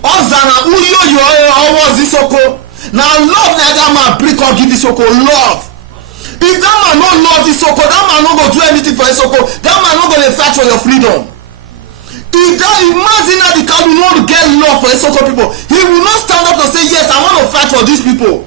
Uyo always Isoko. Now love na that man break up give Isoko love. If that man no love Isoko, that man no go do anything for Isoko. That man no go dey fight for your freedom. If Mazi Nnamdi Kanu no get love for Isoko people, he will not stand up to say yes, I want to fight for these people.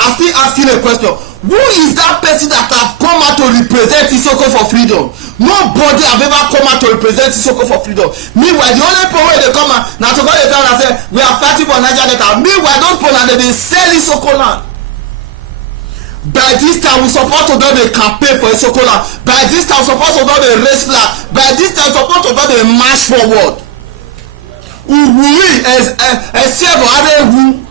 I'm still asking a question. Who is that person that have come out to represent Isoko for freedom? Nobody have ever come out to represent Isoko for freedom. Meanwhile, the only people wey dey come out na to go dey tell us say we are fighting for Niger Delta. Meanwhile, those people na dey sell Isoko land. By this time, we suppose to do the campaign for Isoko land. By this time, we suppose to do the race flag. By this time, we suppose to do the march forward. Uwuri Esiebo Arewu.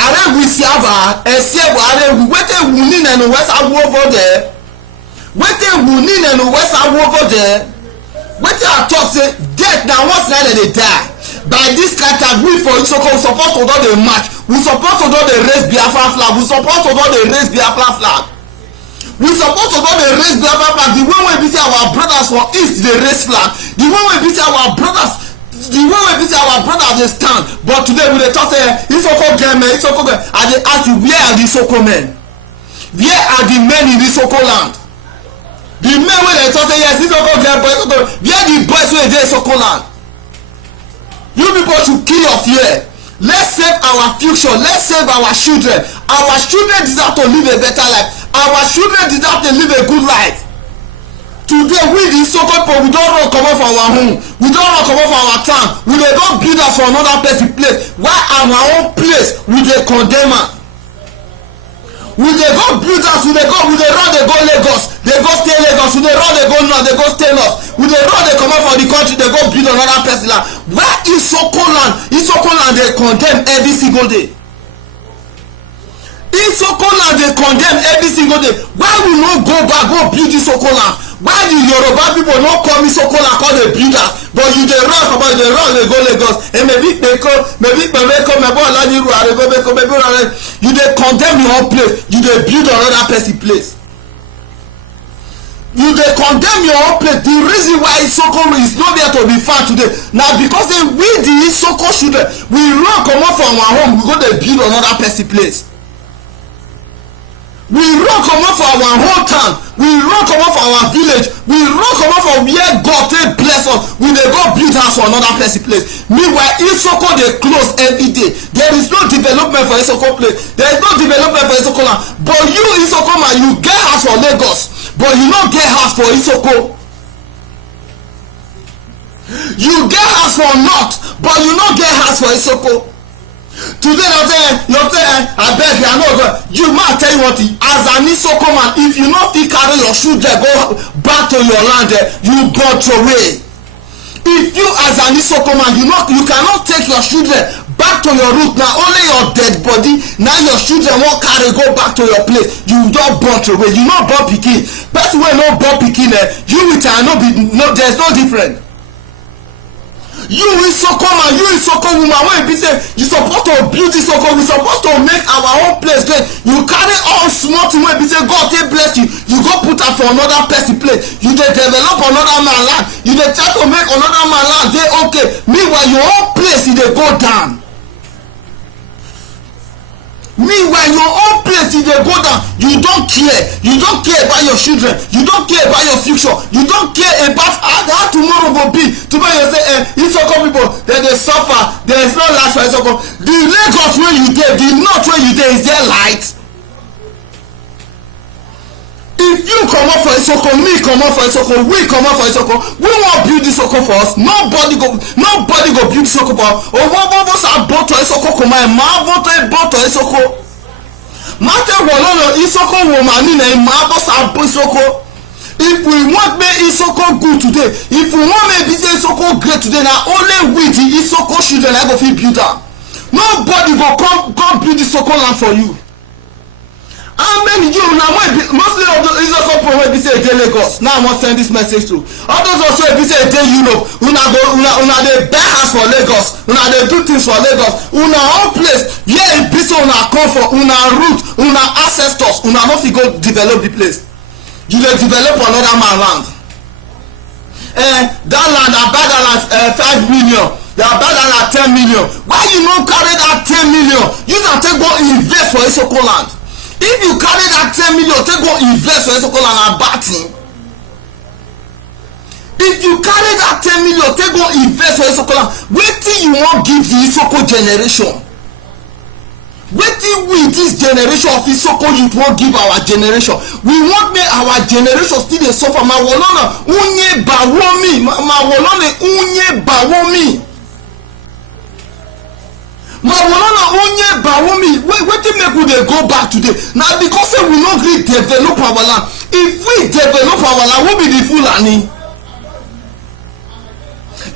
Arewu Isiaba Esiebo Arewu. Wetin wuni na no West Awu over there. Wetin wuni na no West Awu over there. Wetin I talk say death na once na dey die. By this kind of we for Isoko support to do the march. we suppose to don dey raise Biafra flag, we suppose to don dey raise Biafra flag, we suppose to don dey raise Biafra flag the way wey be say our brothers for east dey raise flag, the way wey be say our brothers dey stand. But today we dey talk say Isoko get men, Isoko get. I dey ask you, where are the Isoko men? Where are the men in Isoko land? The men wey dey talk say yes Isoko get boys, Isoko, where the boys wey dey Isoko land? You people should kill your fear. Let's save our future, let's save our children. Our children deserve to live a better life, our children deserve to live a good life. Today we the Isoko people, we don run comot from our home, we don run comot from our town, we dey go build us for another place. Why our own place we dey condemn am? We dey go build us, we dey run dey go Lagos, dey go stay Lagos, we dey run dey go north, dey go stay north, we dey run dey comot for the country, dey go build another place land. Where Isoko land dey condemn every single day. Isoko land dey condemn every single day. Why we no go back go build Isoko land? Why the Yoruba people no come Isoko land call dey build am, but you dey run comot, dey run dey go Lagos, and maybe Olaniru Arebeko, you dey condemn your own place, you dey build another person place. You dey condemn your own place. The reason why Isoko is not there to be found today na because say we the Isoko children we run comot from our home, we go dey build another person place. We run comot from our whole town, we run comot from our village, we run comot from where God take bless us, we dey go build house for another person place. Meanwhile Isoko dey close every day. There is no development for Isoko place, there is no development for Isoko land. But you Isoko man, you get house for Lagos, but you no get house for Isoko. You get house for north, but you no get house for Isoko. Today you say abeg I no go. You man tell you what, as an Isoko man, if you no fit carry your children go back to your land, you got away. If you as an Isoko man, you cannot take your children back to your root, na only your dead body na your children wan carry go back to your place. You don burn away, you no born pikin. Person wey no born pikin, you with am no, there's no difference. You Isoko man, you Isoko woman, wey be say you suppose to build Isoko, we suppose to make our own place great. You carry all small thing wey be say God take bless you, you go put am for another person place. You dey develop another man land, you dey try to make another man land dey okay. Meanwhile your own place e dey go down. Meanwhile your own place e dey go down. You don care about your children, you don care about your future, you don care about how tomorrow go be. Tomorrow you say Isoko people dem dey suffer, there is no light for Isoko. The Lagos wey you dey, the north wey you dey, is there light? If you comot for Isoko, me comot for Isoko, we comot for Isoko, we wan build Isoko for us. Nobody go build Isoko for us. Owobobo sa boto Isoko kuma ma boto Isoko. Mate wolono Isoko woman na ma bo sa Isoko. If we want make Isoko good today, if we want make Isoko great today, na only we the Isoko children I go fit build am. Nobody go come build Isoko land for you. How many you now mostly of the Isoko people wey be say dey Lagos. Now I wan send this message to all those also wey be say dey Europe. Una dey buy house for Lagos, una dey do things for Lagos, una own place where e be say una come for, una root, una ancestors, una no fit go develop the place. You dey develop another man land. That land, I buy that land 5 million, they buy that land 10 million. Why you no carry that 10 million use am take go invest for Isoko land? If you carry that 10 million take go invest for Isoko land, na bad thing. If you carry that 10 million take go invest for Isoko land, wetin you wan give the Isoko generation? Wetin we this generation of Isoko youth wan give our generation? We want make our generation still dey suffer. Ma wolona unye bawomi, ma wolona unye bawomi. Ma wolona onye bawomi. Wetin make we dey go back today? Na because say we no gree develop our land. If we develop our land, who be the Fulani?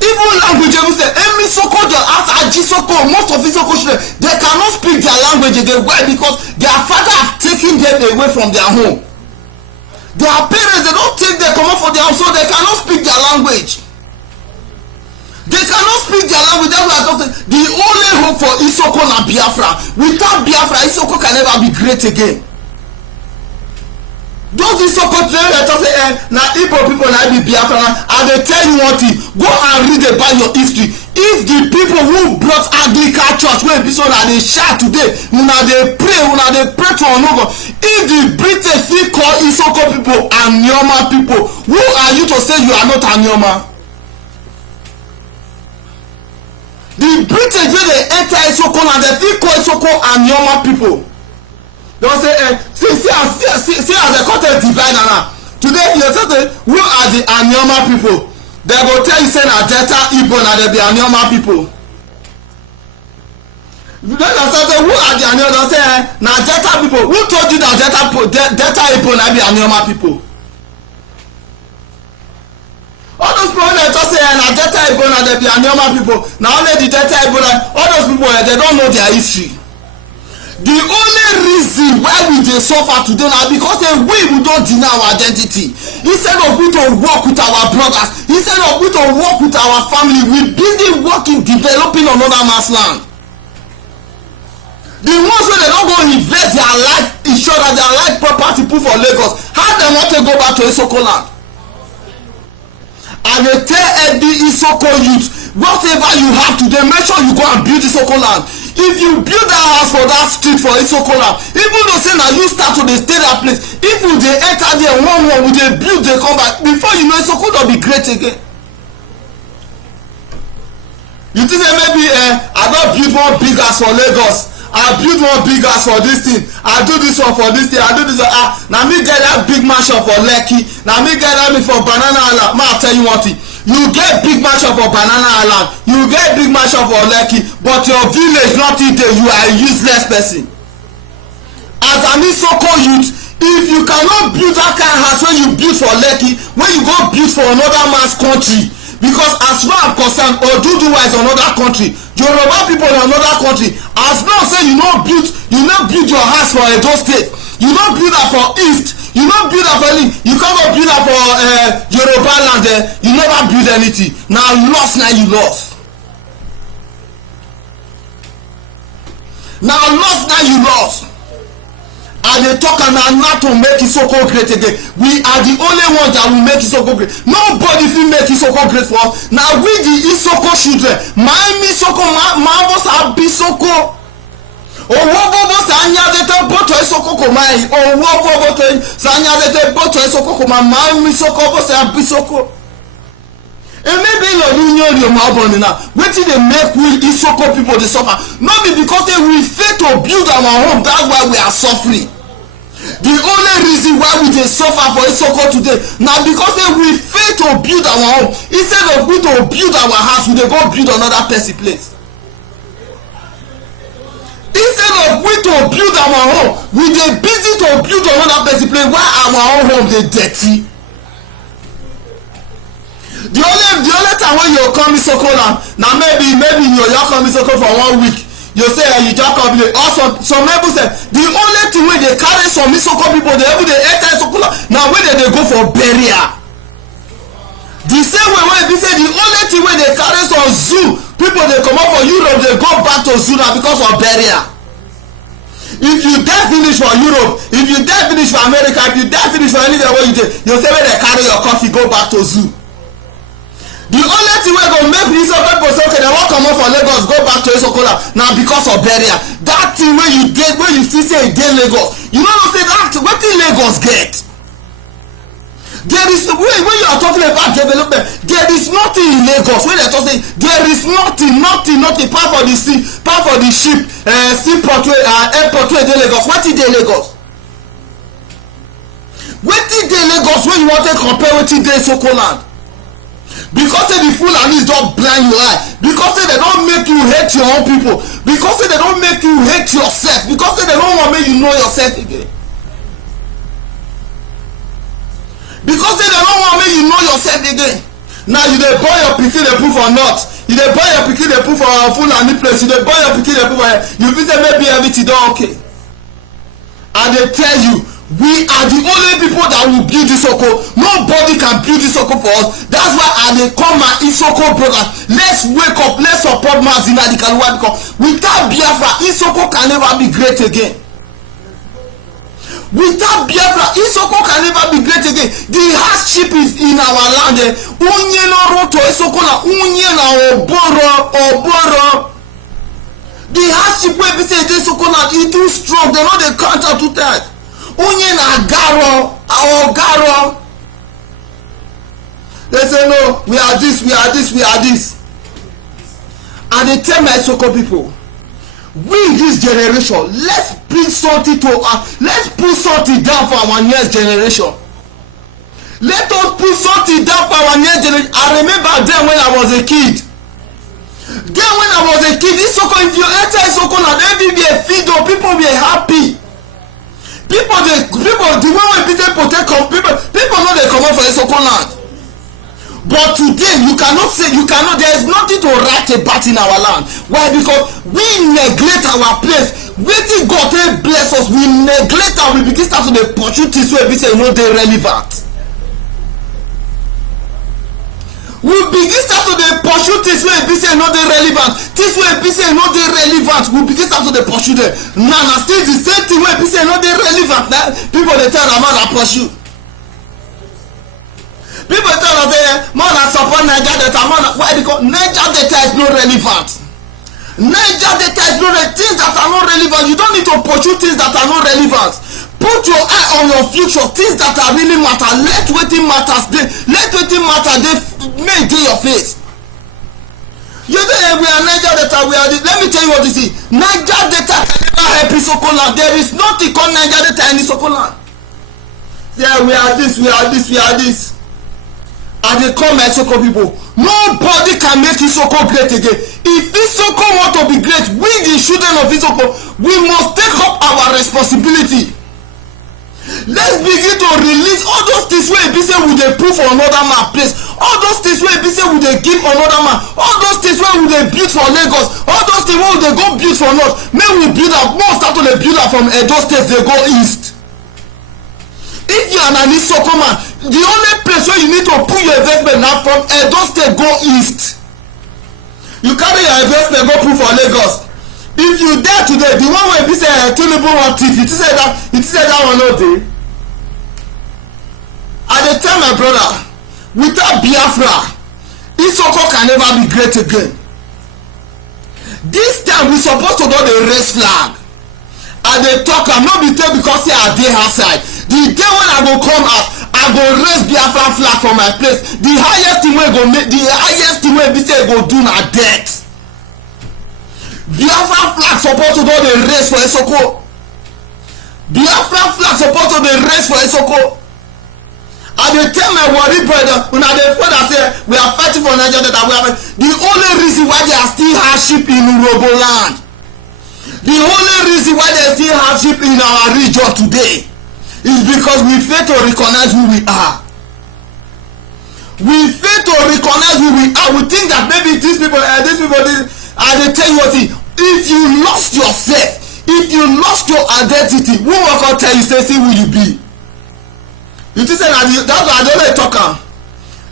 Even language we say Emisoko, as Ajisoko, most of Isoko children, they cannot speak their language again. Why? Because their father have taken them away from their home. Their parents, they don't take them come out for their home, so they cannot speak their language. They cannot speak their language. That's why I just say the only hope for Isoko na Biafra. Without Biafra, Isoko can never be great again. Those Isoko today they just say na Igbo people na be Biafra, and they tell you one thing, go and read about your history. If the people who brought Anglican church wey be so na dey shout today, una dey pray to onogo. If the British fit call Isoko people Anioma people, who are you to say you are not Anioma? The British wey dey enter Isoko na dey fit call Isoko Anioma people. Don't say see as the content divide now. Today you say who are the Anioma people? They go tell you say na Delta Igbo na they be Anioma people. Then they say who are the Anioma? They say na Delta people. Who told you that Delta Igbo na be Anioma people? All those people they just say na Delta Igbo na they be Anioma people. Now only the Delta Igbo, all those people they don't know their history. The only reason why we dey suffer today na because we don deny our identity. Instead of we to work with our brothers, instead of we to work with our family, we busy working developing another man's land. The ones wey dey don go invest their life insurance, their life property put for Lagos, how dem wan take go back to Isoko land? I dey tell every Isoko youth, whatever you have today, make sure you go and build Isoko land. If you build that house for that street for Isoko land, even though say na you start to dey stay that place, if you dey enter there one we dey build dey come back, before you know Isoko don be great again. You think say maybe I don build one big house for Lagos, I build one big house for this thing, I do this one for this thing, I do this one, na me get that big mansion for Lekki, na me get that me for Banana Island. Ma tell you one thing, you get big mansion for Banana Island, you get big mansion for Lekki, but your village not in there, you are a useless person. As an Isoko youth, if you cannot build that kind of house when you build for Lekki, when you go build for another man's country, because as far as I'm concerned, Oduduwa is another country, Yoruba people in another country, as long say you no build your house for Edo State, you no build that for East, you no build that for you can't go build that for Yoruba land there, you never build anything. Now lost, now you lost. Now lost, now you lost. And they talk and not to make Isoko great again. We are the only ones that will make Isoko great. Nobody will make Isoko great for us. Now we the Isoko children, Miami Isoko, Mavos Abisoko. Owogogo sanyazete boto Isoko komai. Owogogo sanyazete boto Isoko komai. Miami Isoko boto Abisoko. And maybe your Malbon now. Wetin dey make we Isoko people dey suffer? Not be because we fail to build our home. That's why we are suffering. The only reason why we dey suffer for Isoko today na because we fail to build our home. Instead of we to build our house, we dey go build another person place. Instead of we to build our home, we dey busy to build another person place while our own home dey dirty. The only time when you come Isoko land, now maybe you come Isoko for 1 week, you say you just come village. Also some people say the only thing wey dey carry some Isoko people dey enter Isoko land na when they go for burial. The same way wey be say the only thing wey dey carry some zoo people dey comot for Europe dey go back to zoo na because of burial. If you die finish for Europe, if you die finish for America, if you die finish for anywhere wey you say wey dey carry your coffee go back to zoo. The only thing wey go make Isoko people say okay, they wan comot for Lagos go back to Isoko na because of burial. That thing wey you feel say e dey Lagos, you no know say that wetin Lagos get. There is when you are talking about development, there is nothing in Lagos. When they talk say there is nothing apart for the sea, apart for the ship, seaport wey airport wey dey Lagos. Wetin dey Lagos? Wetin dey Lagos when you wan take compare wetin dey Isoko land? Because say the Fulanis don blind your eye, because say they don make you hate your own people, because say they don make you hate yourself, because say they don want make you know yourself again, because say they don want make you know yourself again. Now you dey born your pikin dey put for north, you dey born your pikin dey put for Fulani place, you dey born your pikin dey put for you feel say maybe everything don okay. I dey tell you, we are the only people that will build Isoko. Nobody nobody can build Isoko for us. That's why I dey call my Isoko brothers. Let's wake up. Let's support Mazi Nnamdi Kanu. Because without Biafra, Isoko can never be great again. Without Biafra, Isoko can never be great again. The hardship is in our land. Unye no roto Isoko na unye na oboro. The hardship wey be say Isoko na e too strong. They no dey counter too tight. Unye na garo. They say no, we are this. And they tell my Isoko people, we this generation, let's bring something to let's put something down for our next generation. Let us put something down for our next generation. I remember then when I was a kid. Isoko, if you enter Isoko now, there will be a field of people be happy. People the way we people know they come out for Isoko land. But today you cannot, there is nothing to write about in our land. Why? Because we neglect our place. Waiting God to bless us, we neglect and we begin start to the opportunities where we say no, they relevant. We begin start to the opportunities where we say no, they relevant. This way we say no, they relevant. We begin start to the pursue them. Now still the same thing where we say no, they relevant. Now people they tell them man I pursue. People tell us, man, I support Niger Delta. Why? Because Niger Delta is not relevant. Niger Delta is not relevant. Things that are not relevant. You don't need to pursue things that are not relevant. Put your eye on your future. Things that are really matter. Let wetin matters dey. Let wetin matter dey make dey your face. You know we are Niger Delta. Let me tell you what this is. Niger Delta can never help Isoko land. There is nothing called Niger Delta in Isoko land. Yeah, we are this. And they call my Isoko people. Nobody can make Isoko great again. If Isoko want to be great, we the children of Isoko, we must take up our responsibility. Let's begin to release all those things where we say we dey put for another man place. All those things where we say we dey give another man. All those things where we dey build for Lagos. All those things where we dey go build for north. May we build up. More start to dey build up from Edo State. They go east. If you are an Isoko man, the only place where you need to put your investment now from Edo State go east. You carry your investment go put for Lagos. If you there today, the one where you say Tinubu want thief, it say that one no dey. I dey tell my brother, without Biafra, Isoko can never be great again. This time we supposed to do the race flag. I dey talk am no be tell because say I dey outside. The day when I go come out, I go raise Biafra flag for my place. The highest thing wey be say go do na death. Biafra flag supposed to do the race for Isoko. Biafra flag supposed to be race for Isoko. I dey tell my worry brother, una dey feel that say we are fighting for Nigeria, that we are the only reason why there are still hardship in Urhobo land. The only reason why there is still hardship in our region today is because we fail to recognize who we are. We fail to recognize who we are. We think that maybe these people, and they tell you what, if you lost yourself, if you lost your identity, who will come tell you, say, see who you be? You think that that's why I don't let talk am.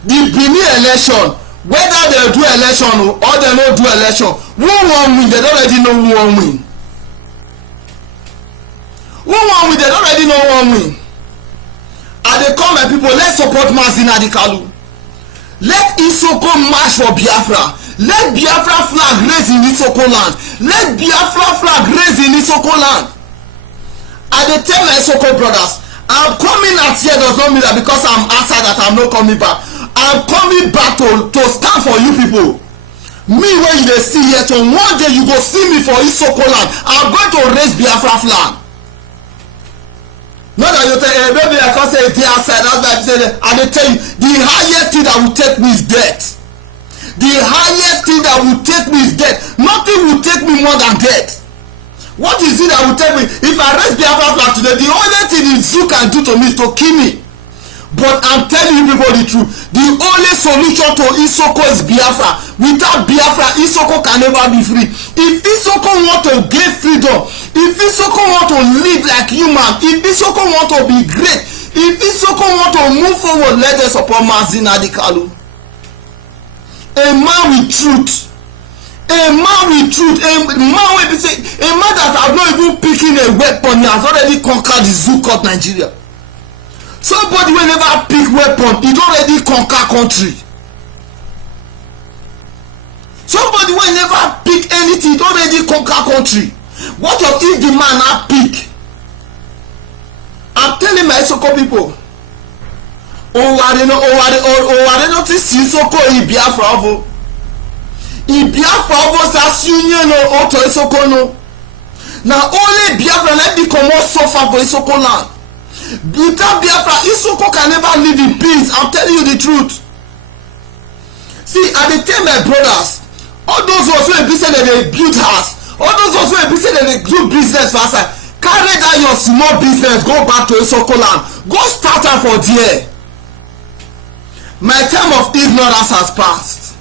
The Benin election, whether they do election or they don't do election, who won win? They don't already know who won win. Who won win? They don't already know who won win. And they call my people, let's support Mazi Nnamdi Kanu. Let Isoko march for Biafra. Let Biafra flag raise in Isoko land. Let Biafra flag raise in Isoko land. And they tell my Isoko brothers, I'm coming out here does not mean that because I'm outside that I'm not coming back. I'm coming back to stand for you people. Me when you dey see here, so one day you go see me for Isoko land. I'm going to raise Biafra flag. Not that you say, hey, maybe I can't say it outside. That's why I say that. And they tell you, the highest thing that will take me is death. The highest thing that will take me is death. Nothing will take me more than death. What is it that will take me? If I raise Biafra flag today, the only thing the zoo can do to me is to kill me. But I'm telling you people the truth. The only solution to Isoko is Biafra. Without Biafra, Isoko can never be free. If Isoko want to get freedom, if Isoko want to live like human, if Isoko want to be great, if Isoko want to to move forward, let them support Mazi Nnamdi Kanu. A man with truth. A man with truth. A man wey be say a man that has not even picking a weapon, he has already conquered the zoo called Nigeria. Somebody wey never pick weapon, he don already conquer country. Somebody wey never pick anything, he don already conquer country. What of if the man na pick? I'm telling my Isoko people, Oware no ti si Isoko Ibiafra vo. Ibiafra vo sa sunye no oto Isoko no. Na only Biafra na be comot suffer for Isoko land. Without Biafra, Isoko can never live in peace. I'm telling you the truth. See, I dey tell my brothers, all those who be say that they build house, all those who be say that they do business for outside, carry that your small business go back to Isoko land, go start am for there. My time of ignorance has passed.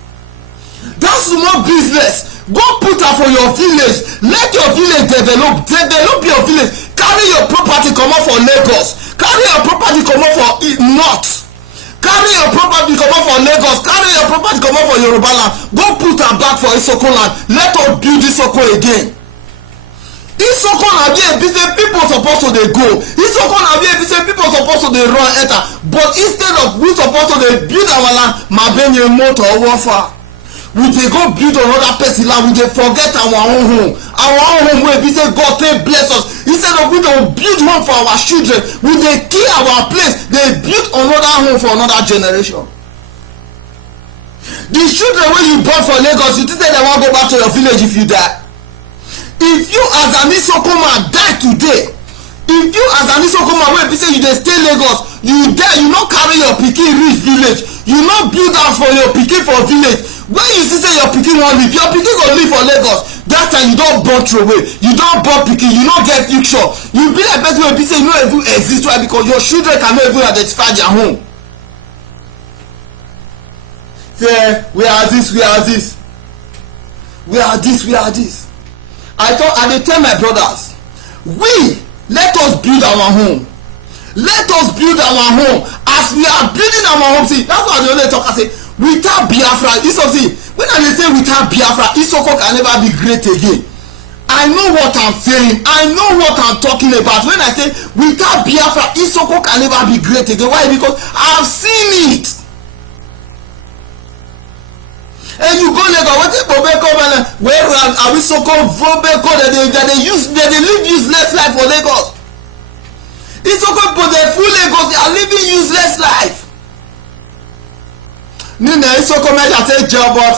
That small business, go put am for your village. Let your village develop your village. Carry your property comot for Lagos, carry your property comot for north, carry your property comot for Lagos, carry your property comot for Yoruba land, go put am back for Isoko land. Let us build Isoko again. Isoko na where be say people suppose to dey go. Isoko na where be say people suppose to dey run enter. But instead of we suppose to dey build our land, Mabenye motor warfare, we dey go build another person land. We dey forget our own home. Our own home wey be say God take bless us. Instead of we dey build home for our children, we dey kill our place. Dey build another home for another generation. The children wey you born for Lagos, you think say they wan go back to your village if you die? If you as an Isoko man die today, if you as an Isoko man wey be say you dey stay Lagos, you die, you no carry your pikin reach village, you no build house for your pikin for village, when you see say your pikin wan live, your pikin go live for Lagos. That time you don born throway, you don born pikin, you no get future, you be like person wey be say you no even exist. Why? Because your children cannot even identify their home. Say we are this, we are this, we are this, we are this. I dey tell my brothers, let us build our home. Let us build our home. As we are building our home, see, that's why I dey always talk. I say, without Biafra, Isoko, see, when I dey say without Biafra, Isoko can never be great again. I know what I'm saying. I know what I'm talking about. When I say without Biafra, Isoko can never be great again. Why? Because I've seen it. And you go Lagos, what is Bobeko man? Where are we so called Bobeko that they live useless life for Lagos? It's so called but they full Lagos, they are living useless life. Nina Isoko made I say job, but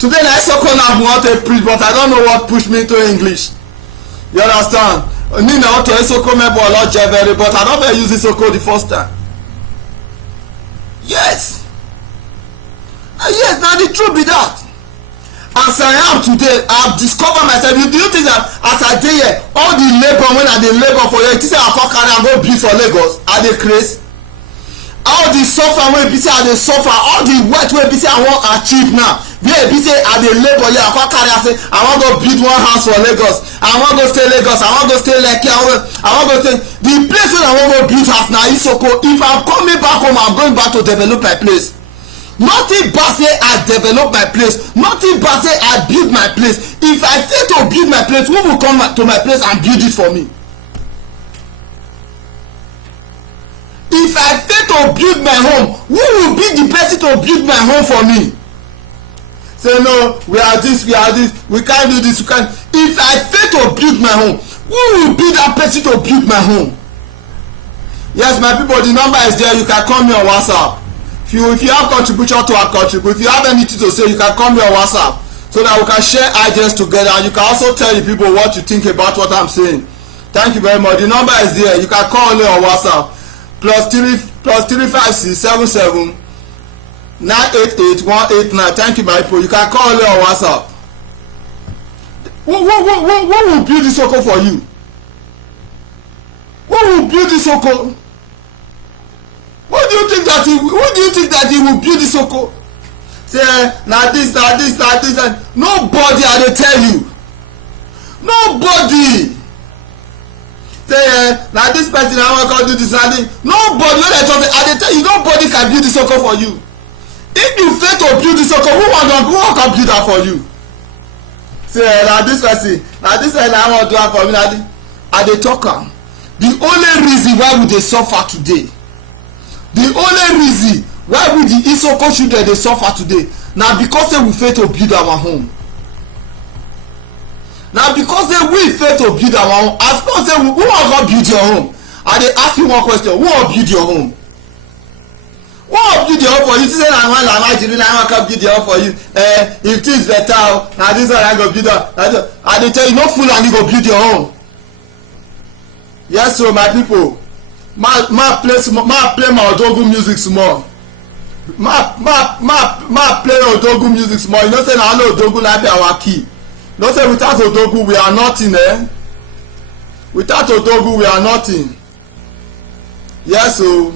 today na Isoko now want to preach, but I don't know what pushed me to English. You understand? Nina want to Isoko made a lot of but I don't use Isoko the first time. Yes. Yes, now the truth be that. As I am today, I have discovered myself. Do you think that as I dey here, all the labor when I dey labor for you, you think say I come carry and go build for Lagos? I dey craze. All the suffer wey be say I dey suffer, all the work wey be say I wan achieve now, where be say I dey labor here, I come carry and say I wan go build one house for Lagos. I wan go stay Lagos. I wan go stay Lekki. I wan go stay. The place wey I wan go build house na Isoko. If I'm coming back home, I'm going back to develop my place. Nothing bad say I develop my place. Nothing bad say I build my place. If I fail to build my place, who will come to my place and build it for me? If I fail to build my home, who will be the person to build my home for me? Say no, we are this, we can't do this, we can't. If I fail to build my home, who will be that person to build my home? Yes, my people, the number is there. You can call me on WhatsApp. If you have contribution to our country, if you have anything to say, you can call me on WhatsApp so that we can share ideas together, and you can also tell the people what you think about what I'm saying. Thank you very much. The number is there. You can call me on WhatsApp +35677 988 Thank you, my people. You can call me on WhatsApp. What will build this Isoko for you? What will build this Isoko? What do you think that he will build this Isoko? Say na this, and nobody, I dey tell you, nobody. say na this person I wan come do this and this. Nobody wey dey talk say I dey tell you nobody can build Isoko for you. If you fail to build Isoko, who wan come build am for you? Say na this person I wan do am for me. I dey talk am. The only reason why we dey suffer today, the only reason why we the Isoko children dey suffer today na because say we fail to build our home. Na because say we fail to build our home. As long say who wan come build your home? I dey ask you one question: who wan build your home? Who wan build your home for you? You say na one Jiri na wan come build your home for you. If things better o, na this one I go build am. I dey tell you no fool and you go build your home. Yes, so my people, ma play my Odogu music small. Ma play Odogu music small. You know say na only Odogu na be our key. You know say without Odogu we are nothing, eh? Without Odogu we are nothing. Yes, so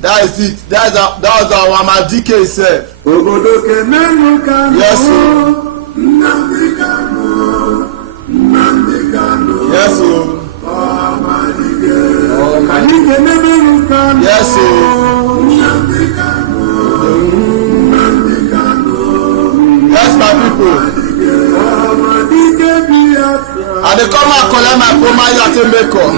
that is it. That was our Amadike self. Yes, so. Yes, so. Yes, so. Yes, my people. I dey come and collect my former yate maker.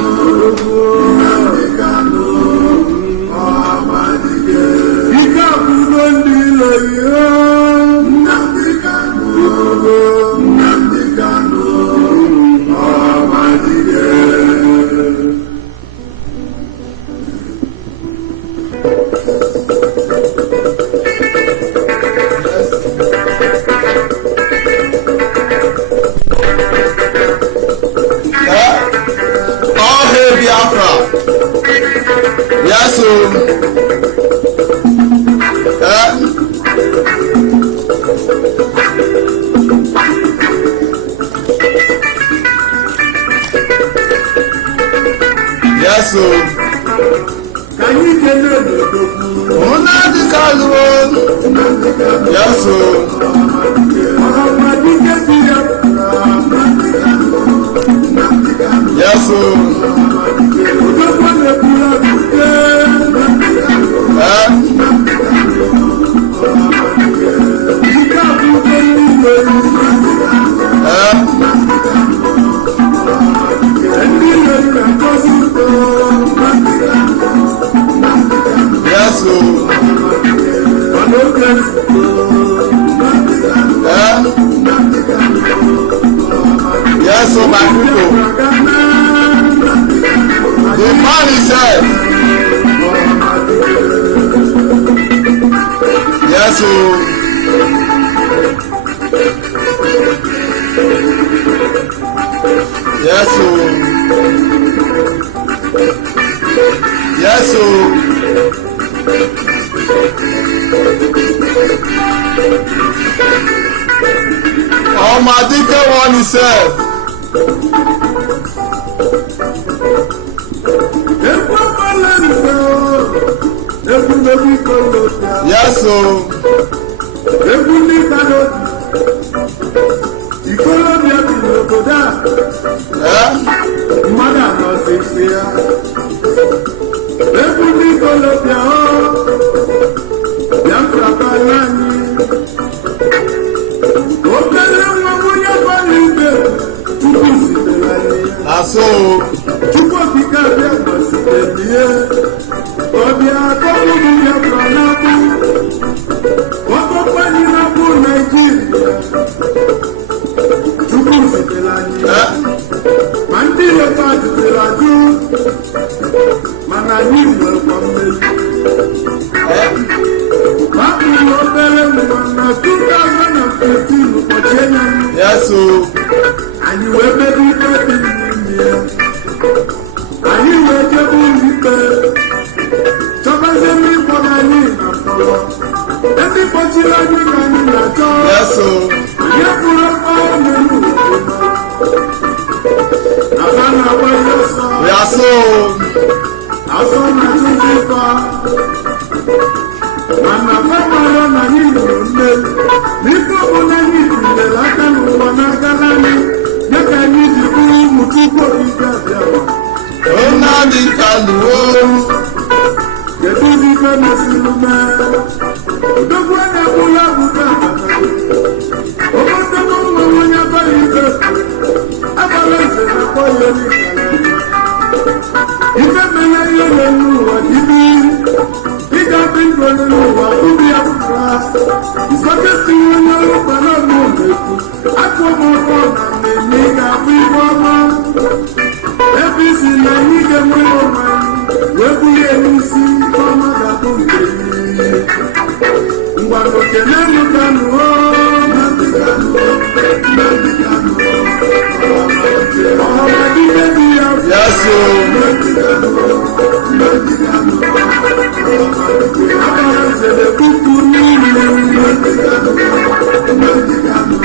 Yes, so yes, so can you get the yes, so yes, so yes, so yes, so my people, the man himself. Yes, so yes, so yes, so Amadike one himself. Yes, so so yes, so and you will make me happy. And you will get me better. Somebody me for my name. Everybody like me can do that. Yes, so you put up all the we are so Nnamdi Kanu o. Kedu ife mesịrị mee? Odogwu na-egbula abụta obodo nwa onye abalị ike abalị eze na-akpọ ya ife mere ihe n'elu ụwa dibi ịga dị ndụ n'elu ụwa ubi ya pụtara izọkesi onye ọrụ kpara ọmụ na-ekwu akụ ọmụfọ na mmemme ị ga-abụ ibe ọma ebe isi na anyị ga-enwe ọma wee bunye n'isi ọma ga-abụ nke ngwa n'okene Kanu o Nnamdi Kanu Nnamdi Kanu ọhamadike dị ya Yes, Nnamdi Kanu Nnamdi Kanu agbara nzere puku niile Nnamdi Kanu Nnamdi Kanu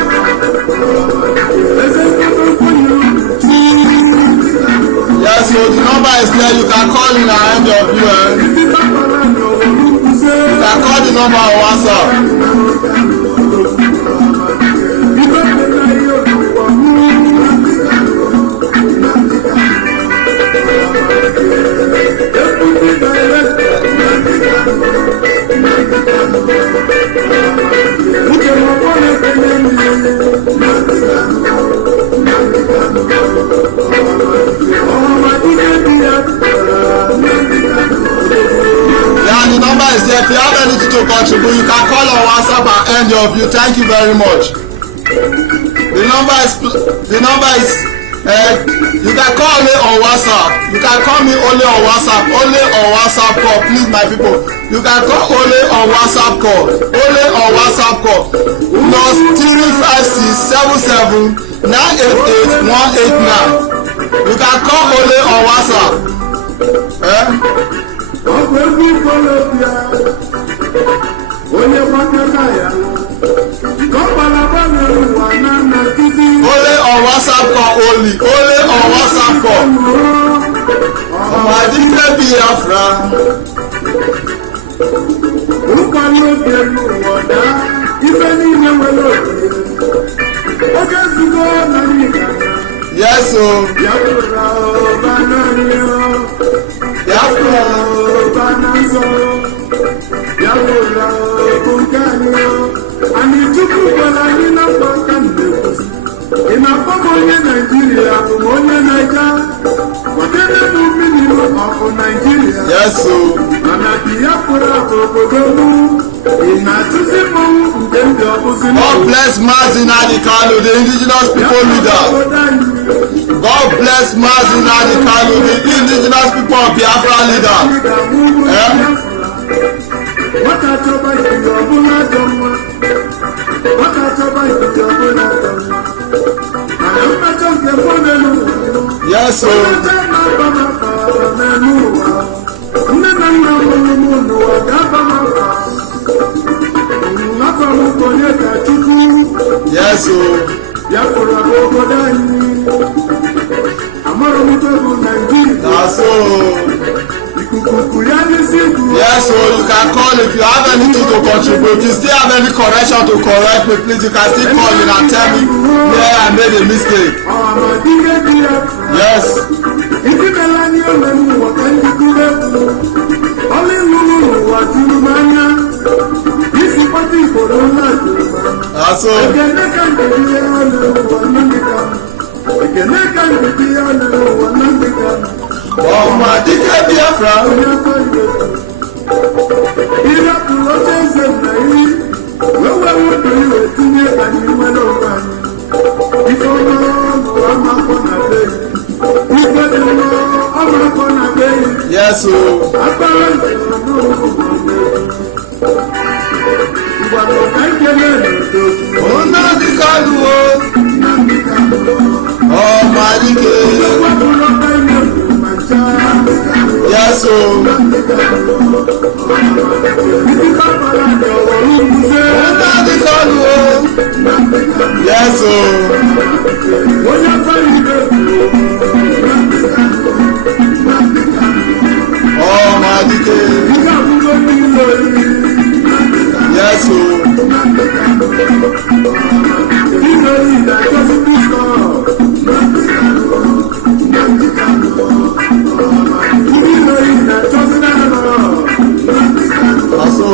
eze nkata nkwenye yes, so the number is there. You can call in and end your view. You can call the number on WhatsApp. Yeah, the number is there. If you have anything to contribute, you can call on WhatsApp and end your view. Thank you very much. The number is you can call me on WhatsApp. You can call me only on WhatsApp. Only on WhatsApp call, please, my people. You can call only on WhatsApp call. Only on WhatsApp call. Plus 35677 988 189. You can call only on WhatsApp. Only on WhatsApp call only on WhatsApp call. Ọmọdé bí Afra. Orúkọ ní òbí ẹnu wọ̀dá, ife ní ilé wẹ̀lẹ̀ òbí. Oge zugbo na nìkànnà. Yes o. Biafra ọba náà ni ọ. Biafra ọba náà sọ. Biafra ọba ni ọ. Àní Chukwu gwara anyị na mkpa nka na-ekwuzi. Ị na-akpọ m onye Naijiria bụ m onye Naija. Kwadebe m mmiri ọkụ Naijiria. Yes o. Mana Biafra bụ obodo m. Ị na-atụzi mmọnwụ nke ndị ọbụzi m. God bless Mazi Nnamdi Kanu, the indigenous people leader. God bless Mazi Nnamdi Kanu, the indigenous people of Biafra leader. Nwata chọba ikiri ọbụla ajọ nwa. Nwata chọba ikiri ọbụla ajọ nwa. Mana mmejọ nke mbọ n'elu ụwa. Yes o. Mmejọ na-aba m afa n'elu ụwa. Nne na nna mụrụ m n'ụwa ga-aba m afa. N'afọ m bụ onye ka Chukwu. Yes o. Biafra bụ obodo anyị. Amara m ike bụ Naijiria. Na so. Ikuku ya n'isi bụ. Yes so, you can call if you have anything to contribute. If you still have any correction to correct me, please you can still call in and tell me where I made a mistake. Ọhamadike dị ya. Yes. Ndị mere anyị ole n'ụwa ka ndị kwuru ekwu. Ọlụ iwu n'ụwa juru m anya. Isi kpata ikporo ụlọ juru m anya. Na so. Ekene ka ndidi ya ọlụ ụwa Nnamdi Kanu. Ekene ka ndidi ya ọlụ ụwa Nnamdi Kanu. Ọmọdé Biafra. Onye afọ Igbo. Ịrapụrụ oche eze nna ya. Wewe wodo iwe tinye anyị nwere onwe anyị. Ife ọma ọnụ amakọ na be. Ife dị mma ọmakọ na be. Yes o. Agbára ìṣòro n'ụwa n'egwu. Ngwano ka ikele n'odo. Nnamdi Kanu o. Nnamdi Kanu. Ọmọdé. Wapụrụ ọba ihe bụ ma ncha. Yes o. Nnamdi Kanu. Ndị gbapara n'ọwọrọ mbuze. Nnamdi Kanu o. Nnamdi Kanu. Yes o. Onye afọ Igbo bụ Nnamdi Kanu. Nnamdi Kanu. Ọmọdé. Ndị abụgo niile oriri. Nnamdi Kanu. Yes o. Nnamdi Kanu. Ile ile ajọsị Kristo. Nnamdi Kanu. Nnamdi Kanu. Also,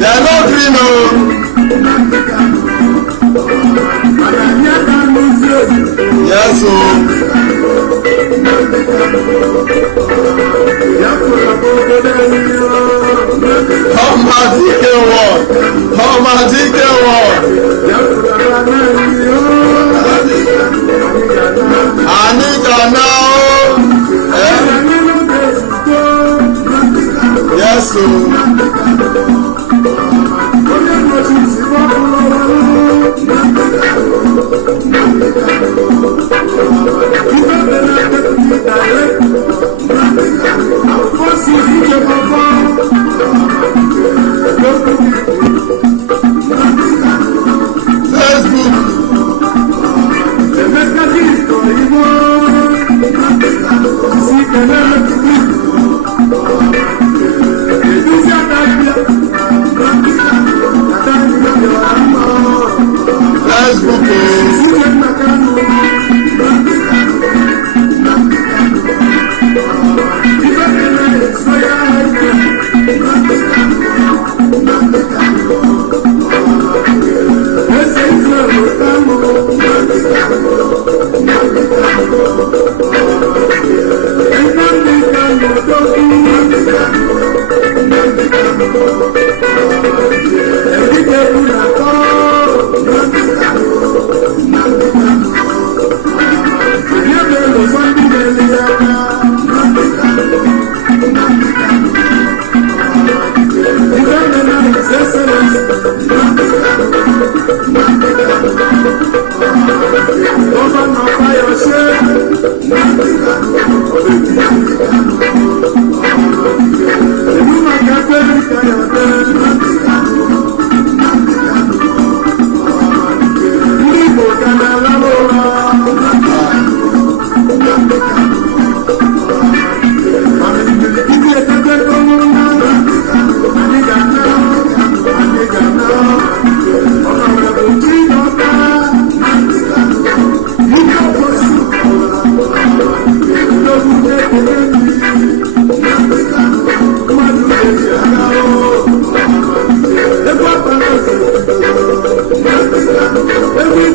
they no gree no. Yes, so. How much you can walk? How much you can walk? Anika now. Yes, so. Every